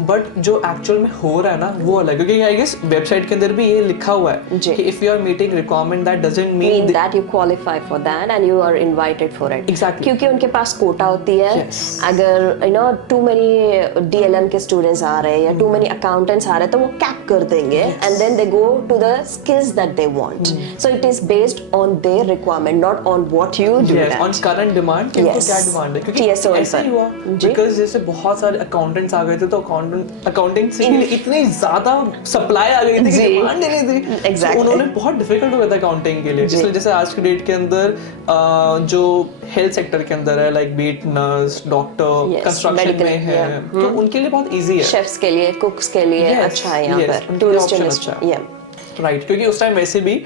बट जो एक्चुअल में हो रहा है ना वो अलग, क्योंकि आई गेस वेबसाइट के अंदर भी ये लिखा हुआ है कि if you are meeting requirement that doesn't mean that you qualify for that and you are invited for it. Exactly, क्योंकि उनके पास कोटा होती है। अगर you know too many DLM के स्टूडेंट्स आ रहे हैं या टू मेनी अकाउंटेंट्स आ रहे हैं तो वो कैप कर देंगे, and then they go to the skills that they want. So it is based on their requirement, not on what you do, on current demand कि उनको क्या डिमांड है। क्योंकि ऐसा ही हुआ, बिकॉज़ जैसे बहुत सारे अकाउंटेंट्स आ गए थे, तो अकाउंटिंग से इतनी ज्यादा सप्लाई आ गई थी कि डिमांड नहीं थी। Exactly. उन्होंने बहुत डिफिकल्ट हो गया था अकाउंटिंग के लिए, इसलिए जैसे आज की डेट के अंदर जो हेल्थ सेक्टर के अंदर है, like beat nurse, doctor, construction में है, तो उनके लिए बहुत इजी है। शेफ्स के लिए, कुक्स के लिए अच्छा है यहाँ पर, टूरिस्ट इंडस्ट्री, राइट, क्योंकि उस टाइम वैसे भी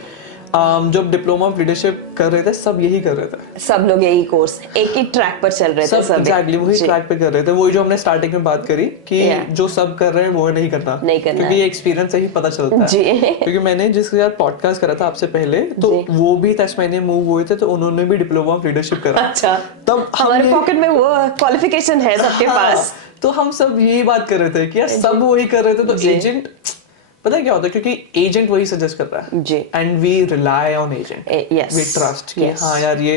जब डिप्लोमा ऑफ लीडरशिप कर रहे थे सब यही कर रहे थे, सब लोग यही कोर्स एक ही ट्रैक पर चल रहे थे, सब एग्जैक्टली वही ट्रैक पे कर रहे थे। वही जो हमने स्टार्टिंग में बात करी कि जो सब कर रहे हैं वो नहीं करना, क्योंकि ये एक्सपीरियंस से ही पता चलता है। क्योंकि मैंने जिसके साथ पॉडकास्ट करा था आपसे पहले, तो वो भी तस्मानिया मूव हुए थे, तो उन्होंने भी डिप्लोमा ऑफ लीडरशिप करा। अच्छा, तब हमारे पॉकेट में वो क्वालिफिकेशन है सबके पास, तो हम सब यही बात कर रहे थे कि यार सब वही कर रहे थे, तो एजेंट पता है क्या होता है, क्योंकि एजेंट वही सजेस्ट कर रहा है जी, and we rely on agent, we trust कि हाँ यार ये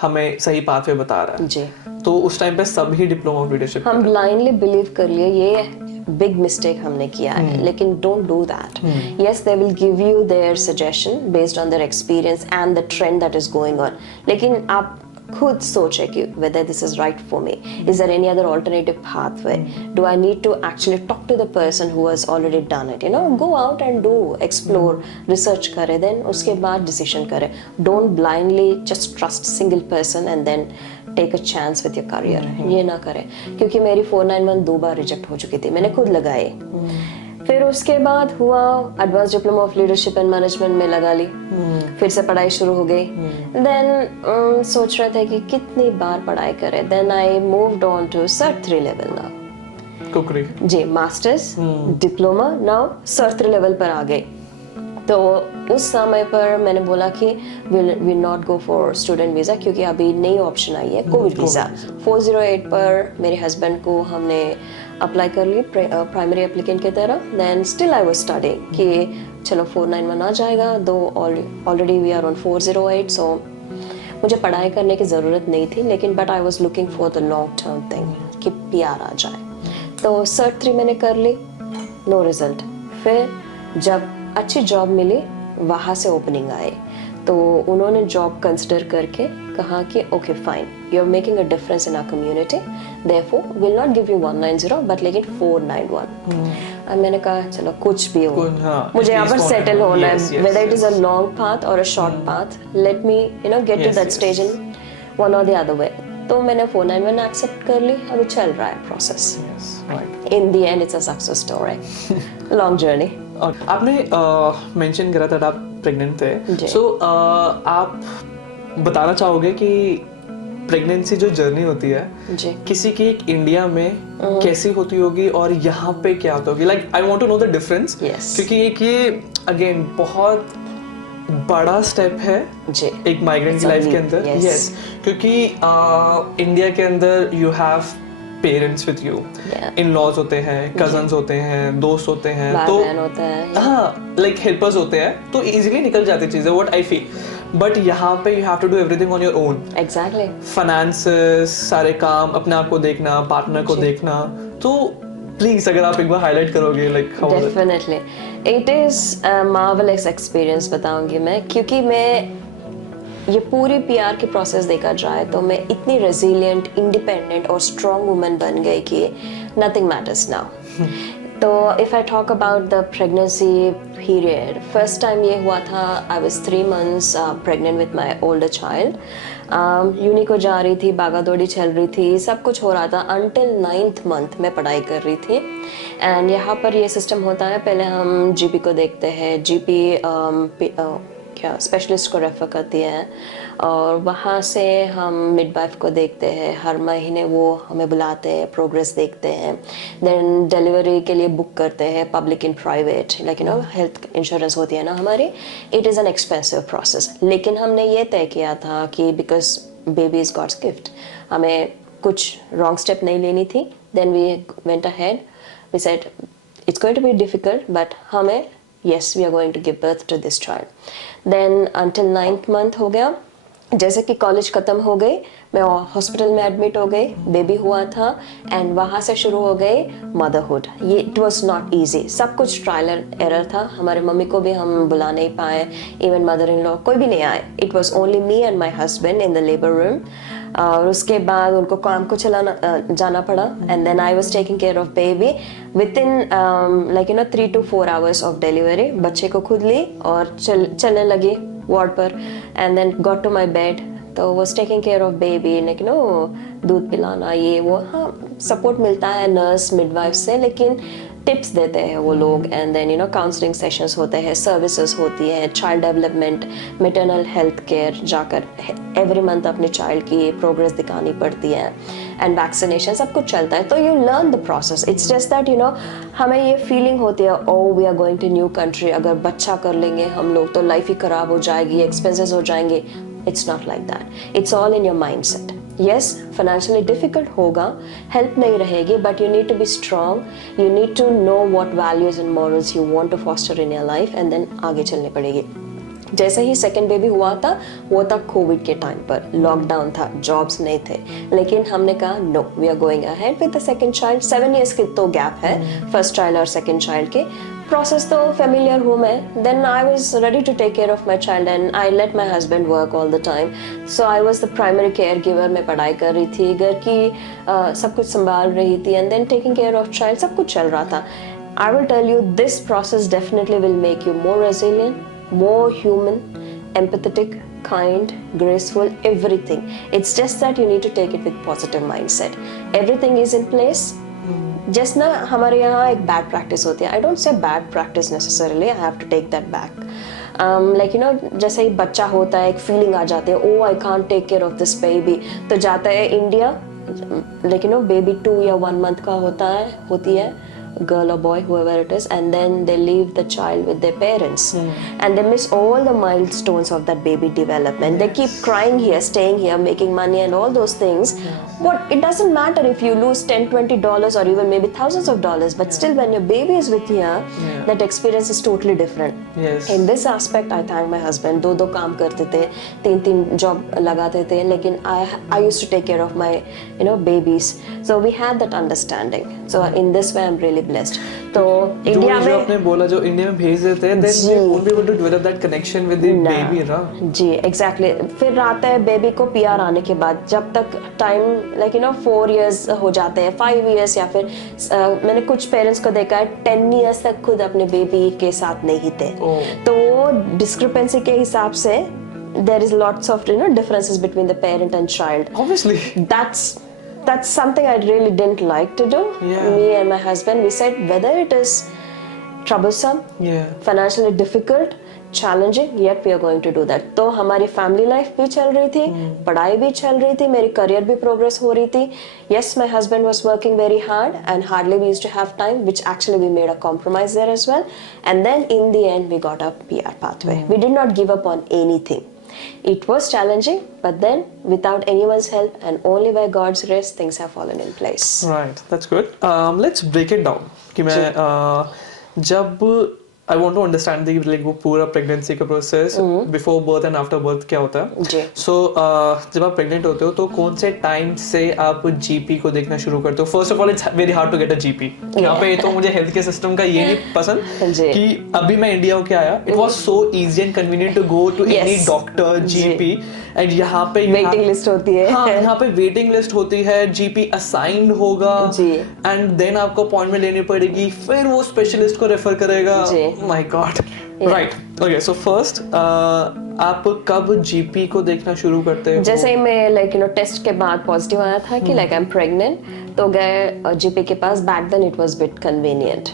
हमें सही पाथ पे बता रहा है जी। तो उस टाइम पे सब ही डिप्लोमा ऑफ लीडरशिप हम ब्लाइंडली बिलीव कर लिए, ये बिग मिस्टेक हमने किया है, लेकिन don't do that. Yes, they will give you their suggestion based on their experience and the trend that is going on, लेकिन आप खुद सोचे कि whether this is right for me, is there any other alternative pathway, do I need to actually talk to the person who has already done it, you know, go out and do, explore, research करे, then उसके बाद decision करे। Don't blindly just trust single person and then take a chance with your career, ये ना करे, क्योंकि मेरी 491 2 बार रिजेक्ट हो चुकी थी, मैंने खुद लगाई। फिर उसके बाद हुआ advance diploma of leadership and management में लगा ली, फिर से पढ़ाई शुरू हो गई। देन सोच रहे थे कि कितनी बार पढ़ाई करें, then I moved on to Cert 3 level now, cookery जी, masters diploma, now Cert 3 level पर आ गई। तो उस समय पर मैंने बोला कि will not go for student visa, क्योंकि अभी नई ऑप्शन आई है कोविड वीज़ा। 408 पर मेरे हस्बैंड को हमने अप्लाई कर ली प्राइमरी एप्लीकेंट की तरह। Then still I was studying कि चलो 491 आ जाएगा, though already we are on 408, so मुझे पढ़ाई करने की ज़रूरत नहीं थी, लेकिन but I was looking for the long term thing कि PR आ जाए। तो Cert 3 मैंने कर ली, नो रिजल्ट। फिर जब अच्छी जॉब मिली, वहाँ से ओपनिंग आए, तो उन्होंने जॉब कंसिडर करके कहा कि okay fine, you are making a difference in our community, therefore will not give you 190 but लेकिन 491। अब मैंने कहा चलो कुछ भी हो, मुझे यहाँ पर सेटल होना है, whether it is a long path or a short path, let me you know get to that stage in one or the other way. तो मैंने 491 एक्सेप्ट कर ली, अभी चल रहा है process. In the and it's a success story, long journey. और आपने मेंशन करा था आप प्रेग्नेंट थे, सो आप बताना चाहोगे कि प्रेगनेंसी जो जर्नी होती है किसी की एक इंडिया में कैसी होती होगी और यहाँ पे क्या होता होगी, like I want to know the difference, क्योंकि एक ये अगेन बहुत बड़ा स्टेप है जी एक माइग्रेंट की लाइफ के अंदर। yes. यस क्योंकि इंडिया के अंदर you have parents with you, in laws होते हैं, कजन्स होते हैं, दोस्त होते हैं, तो होता है हाँ लाइक हेल्पर्स होते हैं, तो इजीली निकल जाती चीजें, व्हाट आई फील। बट यहाँ पे you have to do everything on your own. Exactly finances, सारे काम अपने आप को देखना, पार्टनर को देखना। तो प्लीज अगर आप एक बार हाईलाइट करोगे like how was it? Definitely it is marvellous experience बताऊंगी मैं, क्योंकि मैं ये पूरी पीआर की प्रोसेस देखा जाए तो मैं इतनी रेजिलिएंट, इंडिपेंडेंट और स्ट्रॉन्ग वुमन बन गई कि नथिंग मैटर्स नाउ। तो if I talk about the pregnancy period, first time ये हुआ था, I was 3 months pregnant with my older child. Uni को जा रही थी, भागा दौड़ी चल रही थी, सब कुछ हो रहा था अंटिल 9th month मैं पढ़ाई कर रही थी। एंड यहाँ पर ये सिस्टम होता है, पहले हम जीपी को देखते हैं, जीपी क्या स्पेशलिस्ट को रेफ़र करती है, और वहाँ से हम मिडवाइफ को देखते हैं, हर महीने वो हमें बुलाते हैं, प्रोग्रेस देखते हैं, देन डिलीवरी के लिए बुक करते हैं, public and private, like you know health insurance होती है ना हमारी। It is an expensive process, लेकिन हमने ये तय किया था कि because baby is God's gift, हमें कुछ रॉन्ग स्टेप नहीं लेनी थी। Then we went ahead, we said it's going to be difficult but हमें yes we are going to give birth to this child. Then until 9th month हो गया, जैसे कि कॉलेज ख़त्म हो गई, मैं हॉस्पिटल में एडमिट हो गई, बेबी हुआ था, एंड वहाँ से शुरू हो गई मदरहुड। ये इट वाज नॉट इजी, सब कुछ ट्रायल एंड एरर था। हमारे मम्मी को भी हम बुला नहीं पाए, इवन मदर इन लॉ कोई भी नहीं आए। It was only me and my husband in the labour room. और उसके बाद उनको काम को चलाना जाना पड़ा, and then I was taking care of baby within like you know 3 to 4 hours of delivery. बच्चे को खुद ली और चलने लगी वार्ड पर, and then got to my bed. तो was taking care of baby, like you know दूध पिलाना, ये वो, हाँ सपोर्ट मिलता है नर्स मिडवाइफ से, लेकिन टिप्स देते हैं वो लोग। And then you know counselling sessions होते हैं, सर्विसेज होती है, child development, maternal health care, जाकर एवरी मंथ अपने चाइल्ड की प्रोग्रेस दिखानी पड़ती है, एंड वैक्सीनेशन, सब कुछ चलता है। तो you learn the process. It's just that you know हमें ये फीलिंग होती है, oh we are going to new country, अगर बच्चा कर लेंगे हम लोग तो लाइफ ही ख़राब हो जाएगी, एक्सपेंसेस हो जाएंगे। It's not like that, it's all in your mind set. yes financially difficult होगा, help नहीं रहेगी, but you need to be strong, you need to know what values and morals you want to foster in your life, and then आगे चलने पड़ेगी। जैसे ही सेकेंड बेबी हुआ था, वो था कोविड के टाइम पर, लॉकडाउन था, जॉब्स नहीं थे, लेकिन हमने कहा no we are going ahead with the second child. 7 years की तो गैप है फर्स्ट चाइल्ड और सेकेंड चाइल्ड के। प्रोसेस तो फेमिलियर हूँ मैं। Then I was ready to take care of my child and I let my husband work all the time. So I was the primary care giver. मैं पढ़ाई कर रही थी, घर की सब कुछ संभाल रही थी, and then taking care of child, सब कुछ चल रहा था। I will tell you, this process definitely will make you more resilient, more human, empathetic, kind, graceful, everything. It's just that you need to take it with positive mindset. Everything is in place. Just ना हमारे यहाँ एक bad practice होती है. I don't say bad practice necessarily. I have to take that back. Like you know, जैसे ही बच्चा होता है, एक feeling आ जाती है, oh I can't take care of this baby. तो जाता है India, like you know, baby 2 या 1 month का होती है, girl or boy, whoever it is, and then they leave the child with their parents, and they miss all the milestones of that baby development. They keep crying here, staying here, making money and all those things. What it doesn't matter if you lose $10-20 or even maybe thousands of dollars, but still when your baby is with you, that experience is totally different. Yes. In this aspect, I thank my husband. 2 काम करते थे, 3 job लगाते थे, लेकिन I used to take care of my babies. So we had that understanding. So in this way, I'm really blessed. तो इंडिया में जो आपने बोला, जो इंडिया में भेज देते हैं, then they won't be able to develop that connection with the baby, ना? जी, exactly. फिर आता है बेबी को पीआर आने के बाद, जब तक टाइम like 4 years हो जाते हैं, 5 years, या फिर मैंने कुछ पेरेंट्स को देखा है 10 years तक खुद अपने बेबी के साथ नहीं थे। तो वो डिस्क्रिपेंसी के हिसाब से there is lots of differences between the parent and child. Obviously. That's something I really didn't like to do. Me and my husband, we said whether it is troublesome, financially difficult, challenging, yet we are going to do that. तो हमारी family life भी चल रही थी, पढ़ाई भी चल रही थी, मेरी career भी progress हो रही थी. Yes, my husband was working very hard and hardly we used to have time, which actually we made a compromise there as well. And then in the end, we got a PR pathway. We did not give up on anything. It was challenging, but then without anyone's help and only by God's grace, things have fallen in place. Right, that's good. Let's break it down. कि मैं जब I want to understand the like वो पूरा pregnancy का process before birth and after birth क्या होता है. जी. So जब आप pregnant होते हो तो कौन से time से आप GP को देखना शुरू करते हो? First of all, it's very hard to get a GP. यहाँ पे तो मुझे health care system का ये नहीं पसंद जी. कि अभी मैं इंडिया होके आया. It was so easy and convenient to go to any doctor, GP. And यहाँ पे waiting list होती है. हाँ, यहाँ पे waiting list होती है, GP assigned होगा, and then आपको appointment लेनी पड़ेगी, फिर वो specialist को refer करेगा. My God. Right. Okay. So first, आप कब GP को देखना शुरू करते हो? जैसे ही मैं टेस्ट के बाद पॉजिटिव आया था कि आई एम प्रेग्नेंट, तो गए GP के पास. Back then it was bit convenient,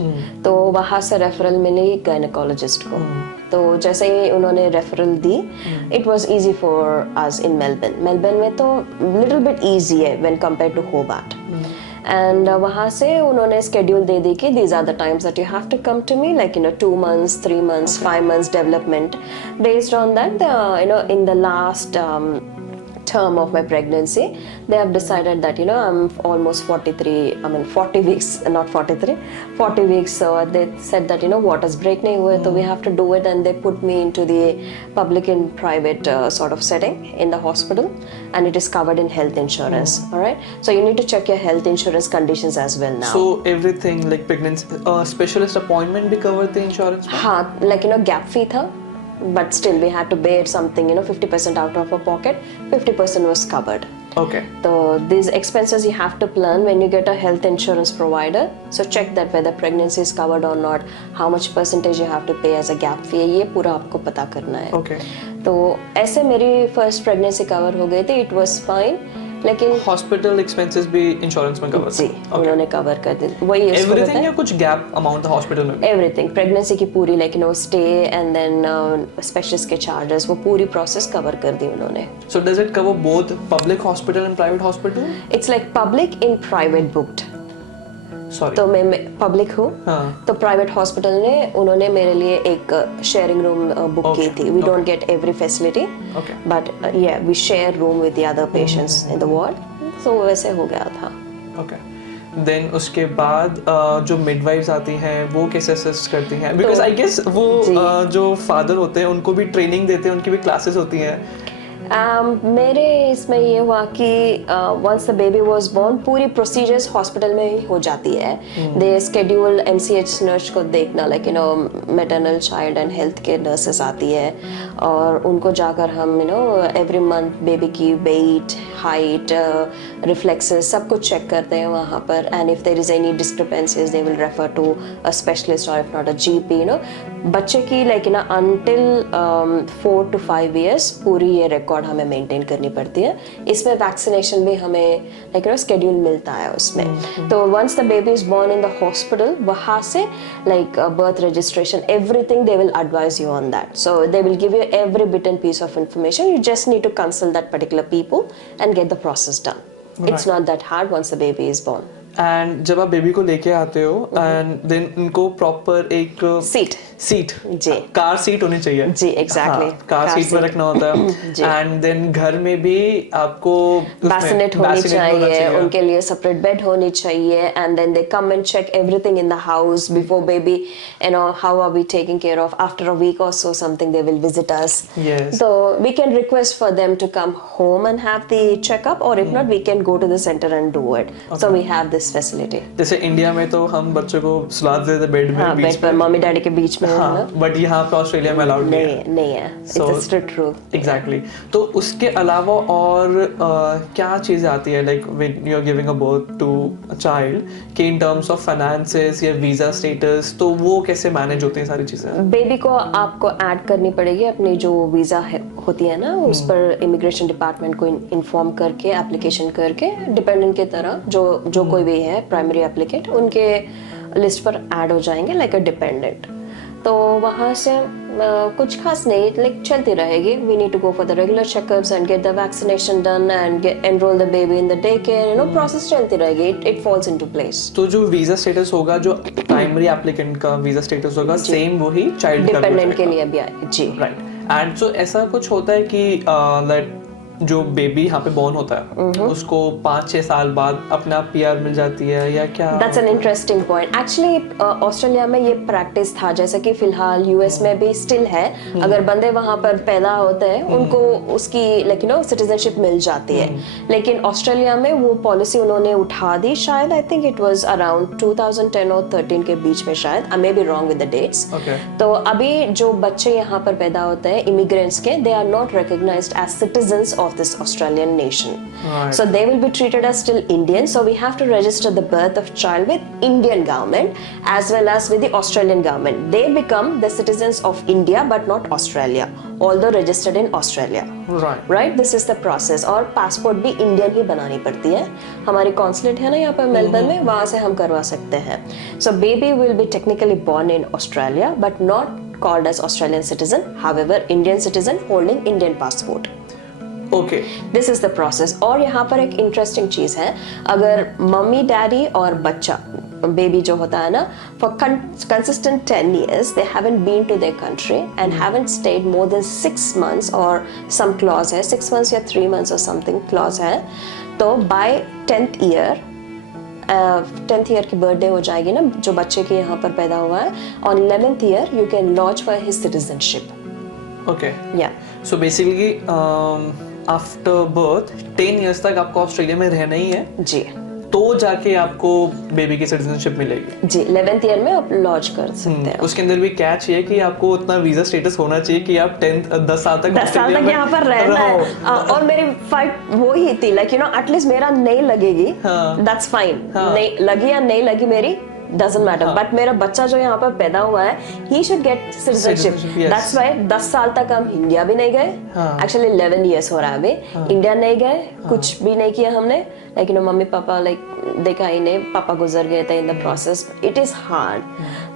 तो वहाँ से रेफरल मिली गायनेकोलॉजिस्ट को. तो जैसे ही उन्होंने रेफरल दी, it was easy for us in Melbourne में तो लिटिल बिट इजी है when compare to Hobart. And वहाँ से उन्होंने स्केड्यूल दे दी कि these are the times that you have to come to me, like 2 months, 3 months, 5 months development. Based on that, in the last term of my pregnancy, they have decided that I'm almost 40 weeks, not 43, 40 weeks. So they said that waters break nahi hue, so we have to do it, and they put me into the public and private sort of setting in the hospital, and it is covered in health insurance. All right, so you need to check your health insurance conditions as well now. So everything like pregnancy, specialist appointment भी covered the insurance? हाँ, like gap fee था. But still we had to bear something 50% out of our pocket, 50% was covered. Okay. So these expenses you have to plan when you get a health insurance provider. So check that whether pregnancy is covered or not, how much percentage you have to pay as a gap fee, ये पूरा आपको पता करना है. Okay. तो ऐसे मेरी first pregnancy cover हो गई थी, it was fine. लेकिन हॉस्पिटल एक्सपेंसेस भी इंश्योरेंस में कवर? जी, उन्होंने कवर कर दी. वही एवरीथिंग या कुछ गैप अमाउंट था हॉस्पिटल में? एवरीथिंग, प्रेगनेंसी की पूरी स्टे एंड देन स्पेशलिस्ट के चार्जेस, वो पूरी प्रोसेस कवर कर दी उन्होंने. So does it cover both public hospital and private hospital? It's like public in private booked. Sorry. तो मैं पब्लिक हूँ, तो प्राइवेट हॉस्पिटल ने उन्होंने मेरे लिए एक शेयरिंग रूम बुक की थी. We don't get every facility, but we share room with the other patients in the ward. So वैसे हो गया था. ओके. देन उसके बाद जो मिडवाइव्स आती हैं वो कैसे असिस्ट करती हैं? बिकॉज आई गेस वो जो फादर होते हैं उनको भी ट्रेनिंग देते हैं, उनकी भी क्लासेस होती हैं. मेरे इसमें ये हुआ कि once the baby was born, पूरी प्रोसीजर्स हॉस्पिटल में ही हो जाती है. दे स्केड्यूल MCH नर्स को देखना, maternal child and health care nurses आती है, और उनको जाकर हम एवरी मंथ बेबी की वेट, हाइट, रिफ्लेक्सेस सब कुछ चेक करते हैं वहाँ पर. And if there is any discrepancies they will refer to a specialist और इफ नॉट अ GP. बच्चे की until 4 to 5 years पूरी ये रिकॉर्ड हमें मेंटेन करनी पड़ती है. इसमें वैक्सीनेशन भी हमें स्केड्यूल मिलता है उसमें. तो once the baby is born in the hospital, वहाँ से birth registration, everything they will advise you on that. So they will give you every bit and piece of information. You just need to consult that particular people and get the process done. It's not that hard once the baby is born. And जब आप बेबी को लेके आते हो एंड देन उनको प्रॉपर एक सीट जी, कार सीट होनी चाहिए. जी, एग्जैक्टली. कार सीट में रखना होता है. एंड देन घर में भी आपको बैसिनेट होनी चाहिए, उनके लिए सेपरेट बेड होनी चाहिए. And then they come and check everything in the house before baby, how are we taking care of. After a week or so something they will visit us. So we can request for them to come home and have the checkup, or if not we can go to the center and do it. So we have this facility. जैसे इंडिया में तो हम बच्चों को सुला देते बेड में, बेड पर मम्मी डैडी के बीच में. बट यहाँ पे ऑस्ट्रेलिया में अलाउड नहीं है. It's a strict rule. Exactly. तो उसके अलावा और क्या चीजें आती है like when you are giving a birth to a child कि in terms of finances या visa status, तो वो कैसे मैनेज होती हैं सारी चीजें? बेबी को आपको ऐड करनी पड़ेगी अपनी जो वीजा होती है ना, उस पर इमिग्रेशन डिपार्टमेंट को इन्फॉर्म करके, एप्लीकेशन करके, डिपेंडेंट की तरह जो कोई भी है प्राइमरी एप्लीकेंट, उनके लिस्ट पर ऐड हो जाएंगे लाइक अ डिपेंडेंट. तो वहाँ से कुछ खास नहीं, लाइक चलती रहेगी. We need to go for the regular checkups and get the vaccination done and enroll the baby in the day care. You know, process चलती रहेगी. It falls into place. तो जो वीजा स्टेटस होगा, जो प्राइमरी एप्लीकेंट का वीजा स्टेटस होगा, सेम वही चाइल्ड का डिपेंडेंट के लिए भी आए. जी, राइट. एंड सो ऐसा कुछ होता है कि लाइक जो बेबी यहाँ पे बॉर्न होता है उसको 5-6 साल बाद अपने आप पीआर मिल जाती है या क्या? That's an interesting point. Actually, Australia में ये प्रैक्टिस था, जैसे कि फिलहाल यूएस में भी स्टिल है. अगर बंदे वहाँ पर पैदा होते हैं उनको उसकी लाइक यू नो सिटीजनशिप मिल जाती है. लेकिन ऑस्ट्रेलिया में वो पॉलिसी उन्होंने उठा दी शायद. I think it was around 2010 और 13 के बीच में शायद. I may be wrong with the dates. तो अभी जो बच्चे यहाँ पर पैदा होते हैं इमिग्रेंट्स के, they are not recognized as citizens of this Australian nation. Right. So they will be treated as still Indian. So we have to register the birth of child with Indian government as well as with the Australian government. They become the citizens of India but not Australia, although registered in Australia. Right. Right? This is the process. और passport भी Indian ही बनानी पड़ती है. हमारी consulate है ना यहाँ पर मेलबर्न में, वहाँ से हम करवा सकते हैं. So baby will be technically born in Australia but not called as Australian citizen. However, Indian citizen holding Indian passport. Okay, this is the process. और यहाँ पर एक इंटरेस्टिंग चीज है, अगर मम्मी डैडी और बच्चा बेबी जो होता है ना, for consistent 10 years they haven't been to their country and haven't stayed more than 6 months or some clause है 6 months या 3 months or something clause है. तो by 10th year 10th year की बर्थडे हो जाएगी ना जो बच्चे के यहाँ पर पैदा हुआ है, on 11th year you can launch for his citizenship. Okay, yeah so basically after birth 10 years तक आपको ऑस्ट्रेलिया में रहना ही है जी, तो जाके आपको बेबी की सिटीजनशिप मिलेगी. जी, 11th ईयर में आप लॉन्च कर सकते हैं. उसके अंदर भी कैच ये कि आपको उतना वीजा स्टेटस होना चाहिए कि आप 10 साल तक 10 साल तक यहाँ पर रहना है. और मेरी फाइट वो ही थी, लाइक यू नो, एटलीस्ट मेरा नहीं लगेगी, दैट्स फाइन. नहीं लगी या नहीं लगी मेरी, doesn't matter. बट मेरा बच्चा जो यहाँ पर पैदा हुआ है, he should get citizenship. That's why 10 साल तक हम इंडिया भी नहीं गए. Actually 11 years हो रहा है अभी. इंडिया नहीं गए, कुछ भी नहीं किया हमने. लेकिन मम्मी पापा लाइक देखा ही नहीं, पापा गुजर गए थे in the process. It is hard.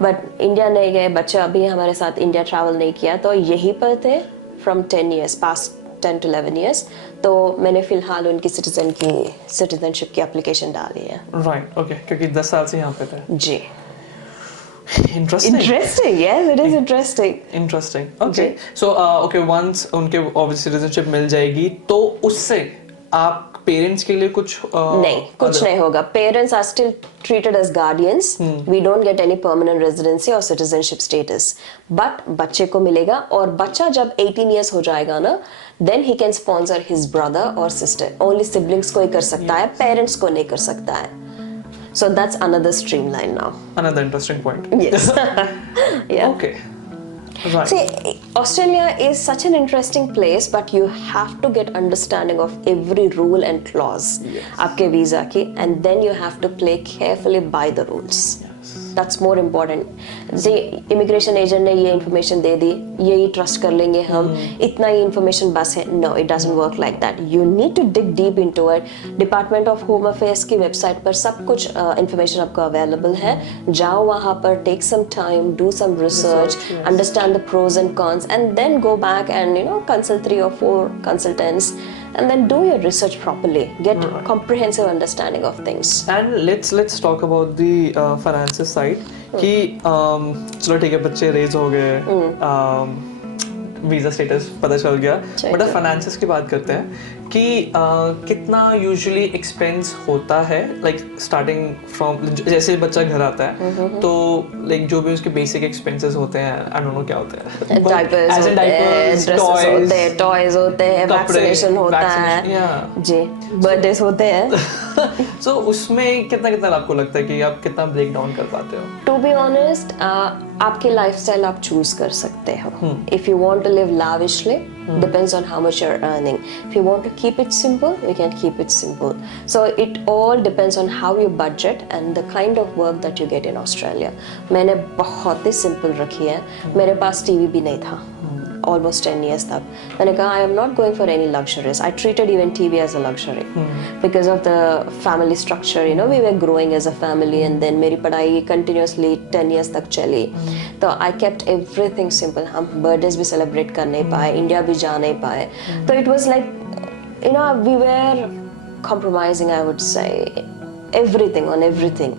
But India नहीं गए, बच्चा अभी हमारे साथ इंडिया ट्रैवल नहीं किया, तो यहीं पर थे from 10 years, past 10 to 11 years. तो मैंने फिलहाल उनकी सिटीजनशिप की एप्लीकेशन डाली है. राइट, ओके, क्योंकि 10 साल से यहाँ पे थे. जी. Interesting. Yes, it is interesting. Interesting. Okay. So, okay, once उनके obviously citizenship मिल जाएगी, तो उससे आप पेरेंट्स के लिए कुछ नहीं, कुछ नहीं होगा. Parents are still treated as guardians. We don't get any permanent residency or citizenship status. But बच्चे को मिलेगा, और बच्चा जब 18 years हो जाएगा ना, then he can sponsor his brother or sister. Only siblings को ही कर सकता है, parents को नहीं कर सकता है. So that's another streamline now. Another interesting point. Yes. Yeah. Okay. Right. See, Australia is such an interesting place, but you have to get understanding of every rule and clause. Yes. आपके वीजा की, and then you have to play carefully by the rules. That's more important. जी, इमिग्रेशन एजेंट ने ये इन्फॉर्मेशन दे दी, यही ट्रस्ट कर लेंगे हम, इतना ही इन्फॉर्मेशन बस है. No, it doesn't work like that. You need to dig deep into it. Department of home affairs की वेबसाइट पर सब कुछ इन्फॉर्मेशन आपको अवेलेबल है. जाओ वहाँ पर, take some time, do some research, understand the pros and cons, and then go back and you know consult 3 or 4 consultants. And then do your research properly. Get comprehensive understanding of things. And let's talk about the finances side. कि चलो ठीक है, बच्चे रेज हो गए, वीजा स्टेटस पता चल गया, बट अब फाइनेंसेस की बात करते हैं कि कितना यूजुअली एक्सपेंस होता है, लाइक स्टार्टिंग फ्रॉम जैसे बच्चा घर आता है तो लाइक जो भी उसके बेसिक एक्सपेंसेस होते हैं, आई डोंट नो क्या होते हैं, डायपर्स होते हैं, ड्रेसेस होते हैं, टॉयज होते हैं, वैक्सीनेशन होता है जी, बर्थडेज होते हैं. सो उसमें कितना आपको लगता है कि आप कितना ब्रेक डाउन कर पाते हो? टू बी ऑनेस्ट, आपके लाइफस्टाइल आप चूज कर सकते हो. If you want to live lavishly, depends on how much you're earning. If you want to keep it simple, you can keep it simple. So it all depends on how you budget and the kind of work that you get in Australia. मैंने बहुत ही simple रखी है. मेरे पास टीवी भी नहीं था. almost 10 years तक. मैंने कहा I am not going for any luxuries. I treated even TV as a luxury because of the family structure. You know, we were growing as a family, and then मेरी पढ़ाई continuously 10 years तक चली. तो I kept everything simple. हम birthdays भी celebrate कर नहीं पाए, India भी जा नहीं पाए. तो it was like, you know, we were compromising, I would say, everything on everything.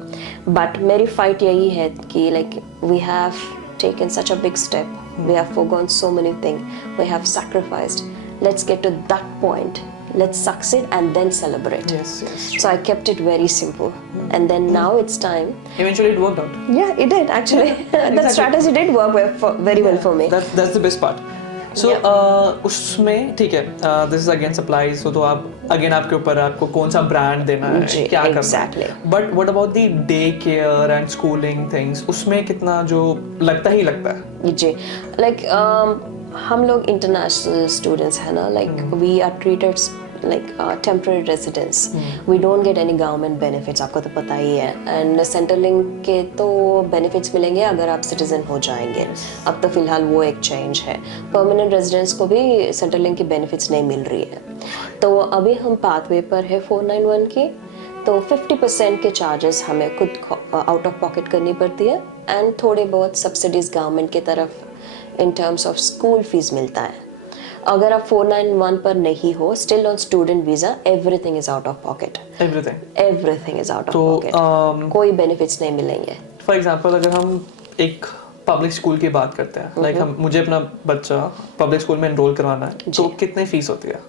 But मेरी fight यही है कि like we have taken such a big step. We have forgone so many things. We have sacrificed. Let's get to that point. Let's succeed and then celebrate. Yes, yes. So I kept it very simple. And then now it's time. Eventually it worked out. Yeah, it did actually. That Exactly. strategy did work very well for me. That's the best part. So उसमें ठीक है, this is again supplies, so तो आप again आपके ऊपर है, आपको कौन सा brand देना है, जी, क्या करना exactly. है. But what about the day care and schooling things? उसमें कितना जो लगता ही लगता है. जी, like हम लोग international students है ना, like we are treated like temporary residents. We don't get any government benefits, आपको तो पता ही है. And Centrelink के तो benefits मिलेंगे अगर आप citizen हो जाएंगे. अब तो फिलहाल वो एक change है. Permanent residents को भी Centrelink की benefits नहीं मिल रही है. तो अभी हम pathway पर है 491 की. तो 50% के चार्जेस हमें खुद आउट ऑफ पॉकेट करनी पड़ती है, एंड थोड़े बहुत सब्सिडीज गवर्नमेंट की तरफ इन टर्म्स ऑफ स्कूल फीस मिलता है. अगर आप 491 पर नहीं हो, still on student visa, everything is out of pocket. Everything is out of pocket. कोई बेनिफिट्स नहीं मिलेंगे. फॉर एग्जांपल अगर हम एक पब्लिक स्कूल की बात करते हैं, लाइक हम मुझे अपना बच्चा पब्लिक स्कूल में एनरोल करवाना है, तो कितनी फीस होती है?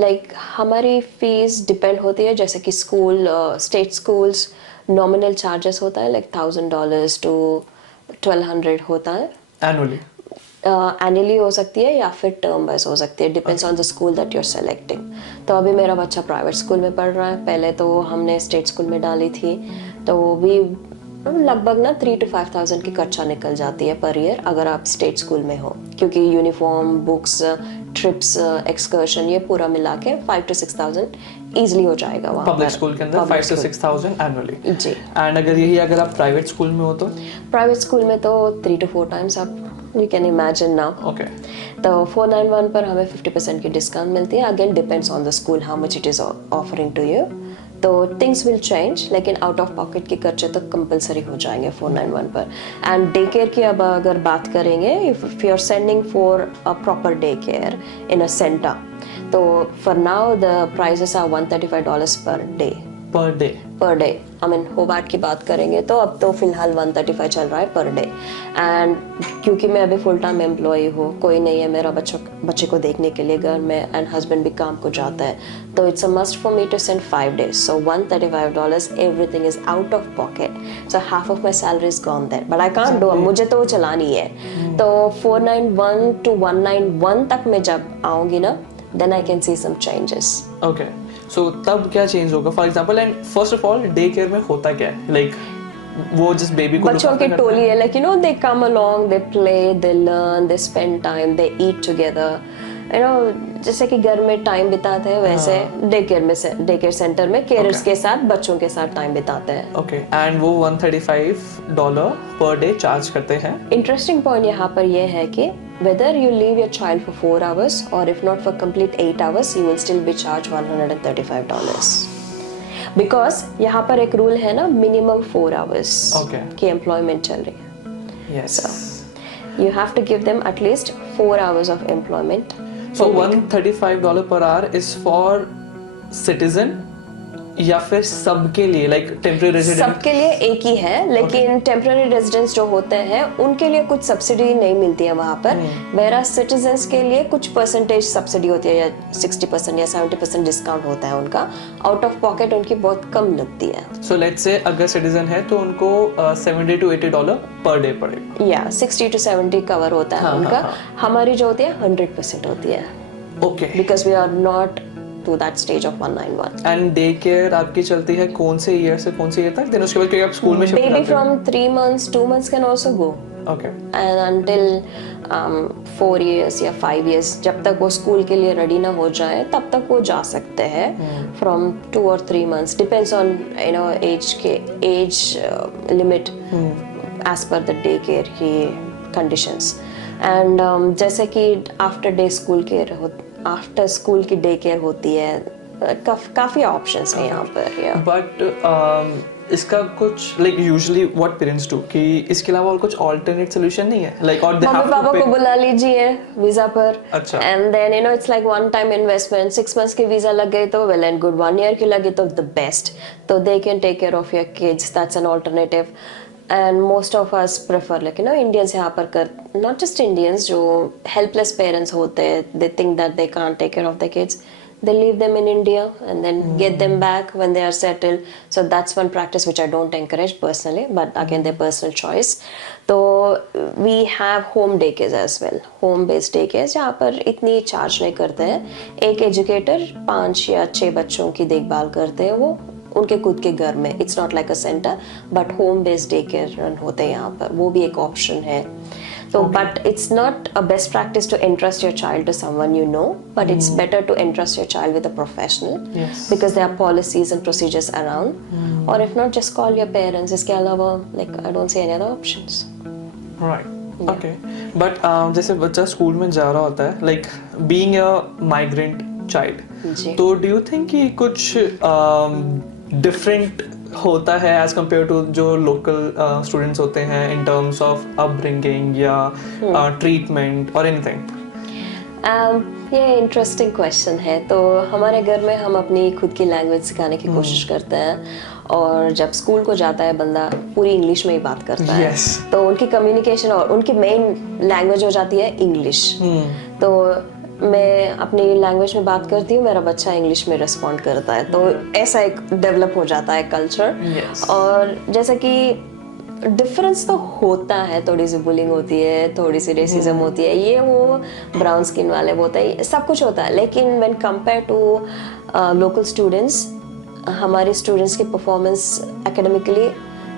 लाइक हमारी फीस डिपेंड होती है, जैसे कि school state schools nominal charges होता है लाइक $1,000 to 1,200 होता है एनुअली. एनुअली हो सकती है या फिर टर्म वाइज हो सकती है, depends on the school that you are selecting. तो अभी मेरा बच्चा प्राइवेट स्कूल में पढ़ रहा है, पहले तो हमने स्टेट स्कूल में डाली थी, तो भी लगभग ना 3,000 to 5,000 की खर्चा निकल जाती है पर ईयर अगर आप स्टेट स्कूल में हो, क्योंकि यूनिफॉर्म, बुक्स, ट्रिप्स, एक्सकर्शन, ये पूरा मिला के 5,000 to 6,000 इजीली हो जाएगा वहाँ पब्लिक स्कूल के अंदर. 5,000 to 6,000 एनुअली. जी. एंड अगर आप प्राइवेट स्कूल में हो तो प्राइवेट स्कूल में तो 3 to 4 times आप you can imagine now. Okay. तो 491 पर हमें 50% की डिस्काउंट मिलती है. Again depends on the school how much it is offering to you. तो थिंग्स विल चेंज, लेकिन आउट ऑफ पॉकेट के खर्चे तो कंपलसरी हो जाएंगे 491 पर. एंड डे केयर की अब अगर बात करेंगे, if you are sending for a proper day care in a centre, तो for now the prices are $135 per day. Per day I mean Hobart की बात करेंगे तो अब तो फिलहाल 135 चल रहा है पर डे. एंड क्योंकि मैं अभी फुल टाइम एम्प्लॉय हूँ, कोई नहीं है मेरा बच्चे को देखने के लिए घर में, एंड हस्बैंड भी काम को जाता है, तो it's a must for me to send 5 days. So $135, everything is out of pocket. So half of my salary is gone there, but I can't do, मुझे तो वो चलानी है. तो 491 to 191 तक मैं जब आऊँगी ना, then I can see some changes. Okay. So तब क्या चेंज होगा for example? And first of all day care में होता क्या है? लाइक वो जस्ट बेबी को बच्चों की टोली है, like you know they come along, they play, they learn, they spend time, they eat together. You know जैसे कि घर में टाइम बिताते हैं वैसे डे केयर सेंटर में केयरर्स के साथ, बच्चों के साथ टाइम बिताते हैं. ओके. एंड वो $135 पर डे चार्ज करते हैं. इंटरेस्टिंग पॉइंट यहाँ पर यह है कि whether you leave your child for 4 hours or if not for complete 8 hours, you will still be charged $135. Because यहाँ पर एक रूल है ना, minimum 4 hours की employment चल रही है. Yes. So you have to give them at least 4 hours of employment. So $135 per hour is for citizen या फिर सबके लिए, लाइक टेम्पररी रेजिडेंट? सबके लिए एक ही है, लेकिन टेम्पररी रेजिडेंट्स जो होते हैं उनके लिए कुछ सब्सिडी नहीं मिलती है वहाँ पर. वेरा सिटीजन्स के लिए कुछ परसेंटेज सब्सिडी होती है, या 60% या 70% डिस्काउंट होता है उनका. आउट ऑफ पॉकेट उनकी बहुत कम लगती है. सो लेट्स से अगर सिटीजन है तो उनको $70 to $80 पर डे पड़ेगा. या 60 to 70 कवर होता है उनका. हमारी जो होती है 100% होती है. Okay. Because we are not to that stage of 191. And day care आपकी चलती है कौन से ईयर से कौन से ईयर तक? देन उसके बाद क्योंकि आप स्कूल में shift baby from 3 months 2 months can also go. Okay. And until 4 years या 5 years, जब तक वो स्कूल के लिए रेडी ना हो जाए तब तक वो जा सकते हैं. From 2 or 3 months depends on age limit as per the day care की conditions. एंड जैसे कि आफ्टर स्कूल की डे केयर होती है, काफ़ी ऑप्शंस हैं यहाँ पर। बट इसका कुछ like usually what parents do कि इसके अलावा और कुछ अल्टरनेट सोल्यूशन नहीं है, लाइक और दे हैव मम्मी टू पापा पे। को बुला लीजिए वीजा पर, अच्छा। And then it's like one time investment. 6 months की वीजा लग गई तो वेल एंड गुड, 1 year की लगी तो द बेस्ट, तो they can take care of your kids, that's an alternative. And most of us prefer like Indians यहाँ पर कर, नॉट जस्ट इंडियंस, जो हेल्पलेस पेरेंट्स होते हैं, they think that they can't take care of the kids, they leave them in India and then get them back when they are settled. So that's one practice which I don't encourage personally, but again their personal choice. So we have home daycares as well, home based daycares, जहाँ पर इतनी चार्ज नहीं करते हैं। एक एजुकेटर 5 या 6 बच्चों की देखभाल करते हैं, वो उनके खुद के घर में। It's not like a centre, but home based day care run होते हैं यहाँ पर, वो भी एक ऑप्शन है। So, but it's not a best practice to entrust your child to someone you know, but it's better to entrust your child with a professional, Yes. because there are policies and procedures around. Or if not, just call your parents. इसके अलावा, like I don't see any other options. Right, okay. But जैसे बच्चा स्कूल में जा रहा होता है, like being a migrant child, जी। तो डू यू थिंक कि कुछ डिफरेंट होता है एज कम्पेयर टू जो लोकल स्टूडेंट्स होते हैं इन टर्म्स ऑफ अपब्रिंगिंग या ट्रीटमेंट और एनीथिंग? ये इंटरेस्टिंग क्वेश्चन है। तो हमारे घर में हम अपनी खुद की लैंग्वेज सिखाने की कोशिश करते हैं, और जब स्कूल को जाता है बंदा पूरी इंग्लिश में ही बात करता है। Yes. तो उनकी कम्युनिकेशन और उनकी मेन लैंग्वेज हो जाती है इंग्लिश। तो मैं अपनी लैंग्वेज में बात करती हूँ, मेरा बच्चा इंग्लिश में रिस्पॉन्ड करता है, तो ऐसा एक डेवलप हो जाता है कल्चर। Yes. और जैसे कि डिफरेंस तो होता है, थोड़ी सी बुलिंग होती है, थोड़ी सी रेसिज्म होती है, ये वो ब्राउन स्किन वाले वो होता है, सब कुछ होता है। लेकिन when compare to local students, हमारे स्टूडेंट्स की परफॉर्मेंस एकेडमिकली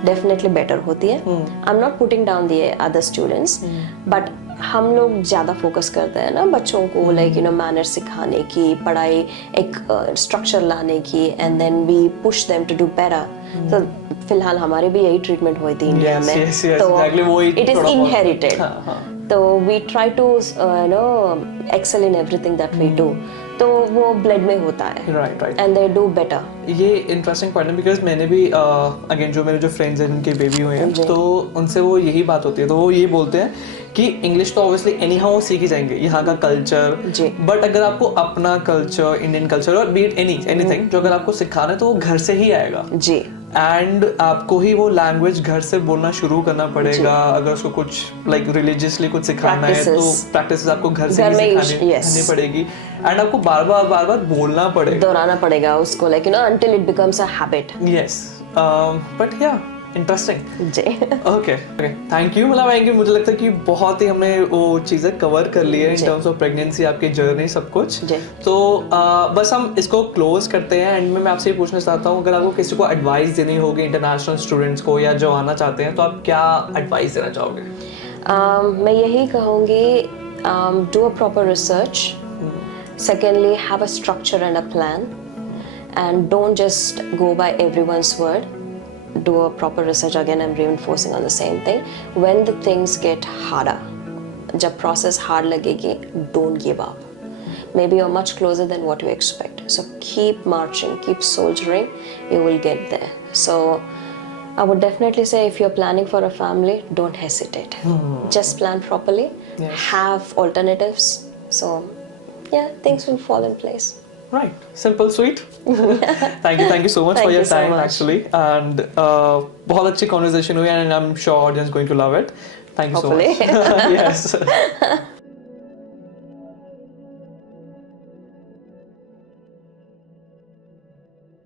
डेफिनेटली बेटर होती है। I am not putting down the other students, but हम लोग ज़्यादा फोकस करते हैं ना बच्चों को, लाइक मैनर सिखाने की, पढ़ाई एक स्ट्रक्चर लाने की, and then we push them to do better. तो फिलहाल हमारी भी यही ट्रीटमेंट हुई थी इंडिया में। yes, तो exactly, वो ही इट इज थोड़ा बहुत- इनहेरिटेड। हाँ। तो we try to excel in everything that we do, तो वो ब्लड में होता है। Right, right. And they do better. ये इंटरेस्टिंग पॉइंट है, बिकॉज मैंने भी अगेन जो मेरे जो फ्रेंड्स हैं जिनके बेबी हुए हैं, जी। तो उनसे वो यही बात होती है, तो वो ये बोलते हैं कि इंग्लिश तो ऑब्वियसली एनी हाउ सीख ही जाएंगे, यहाँ का कल्चर, जी। बट अगर आपको अपना कल्चर, इंडियन कल्चर और बीट एनीथिंग जो अगर आपको सिखाना है तो वो घर से ही आएगा। जी। एंड आपको ही वो लैंग्वेज घर से बोलना शुरू करना पड़ेगा। अगर उसको कुछ लाइक रिलीजियसली कुछ सिखाना है तो प्रैक्टिसेस आपको घर से ही सिखानी पड़ेगी, एंड आपको बार बार बोलना पड़ेगा, दोहराना पड़ेगा उसको, like until it becomes a habit. Yes. But yeah interesting. जी। Okay, thank you. मतलब आएंगे, मुझे लगता है कि बहुत ही हमने वो चीज़ें कवर कर ली है इन टर्म्स ऑफ प्रेगनेंसी, आपकी जर्नी, सब कुछ। जी। तो बस हम इसको क्लोज करते हैं, एंड मैं आपसे ये पूछना चाहता हूँ, अगर आपको किसी को एडवाइस देनी होगी इंटरनेशनल स्टूडेंट्स को या जो आना चाहते हैं, तो आप क्या एडवाइस देना चाहोगे? मैं यही कहूँगी, do a proper research, secondly have a structure and a plan, and don't just go by everyone's word. Do a proper research. Again, I'm reinforcing on the same thing. When the things get harder, जब process hard लगेगी, don't give up. Maybe you're much closer than what you expect. So keep marching, keep soldiering. You will get there. So I would definitely say, if you're planning for a family, don't hesitate. Just plan properly. Yes. Have alternatives. So yeah, things will fall in place. Right, simple, sweet. Thank you so much Thank for your you so time much. actually, and बहुत अच्छी conversation हुई, and I'm sure audience going to love it. Thank you so much. Hopefully. Yes.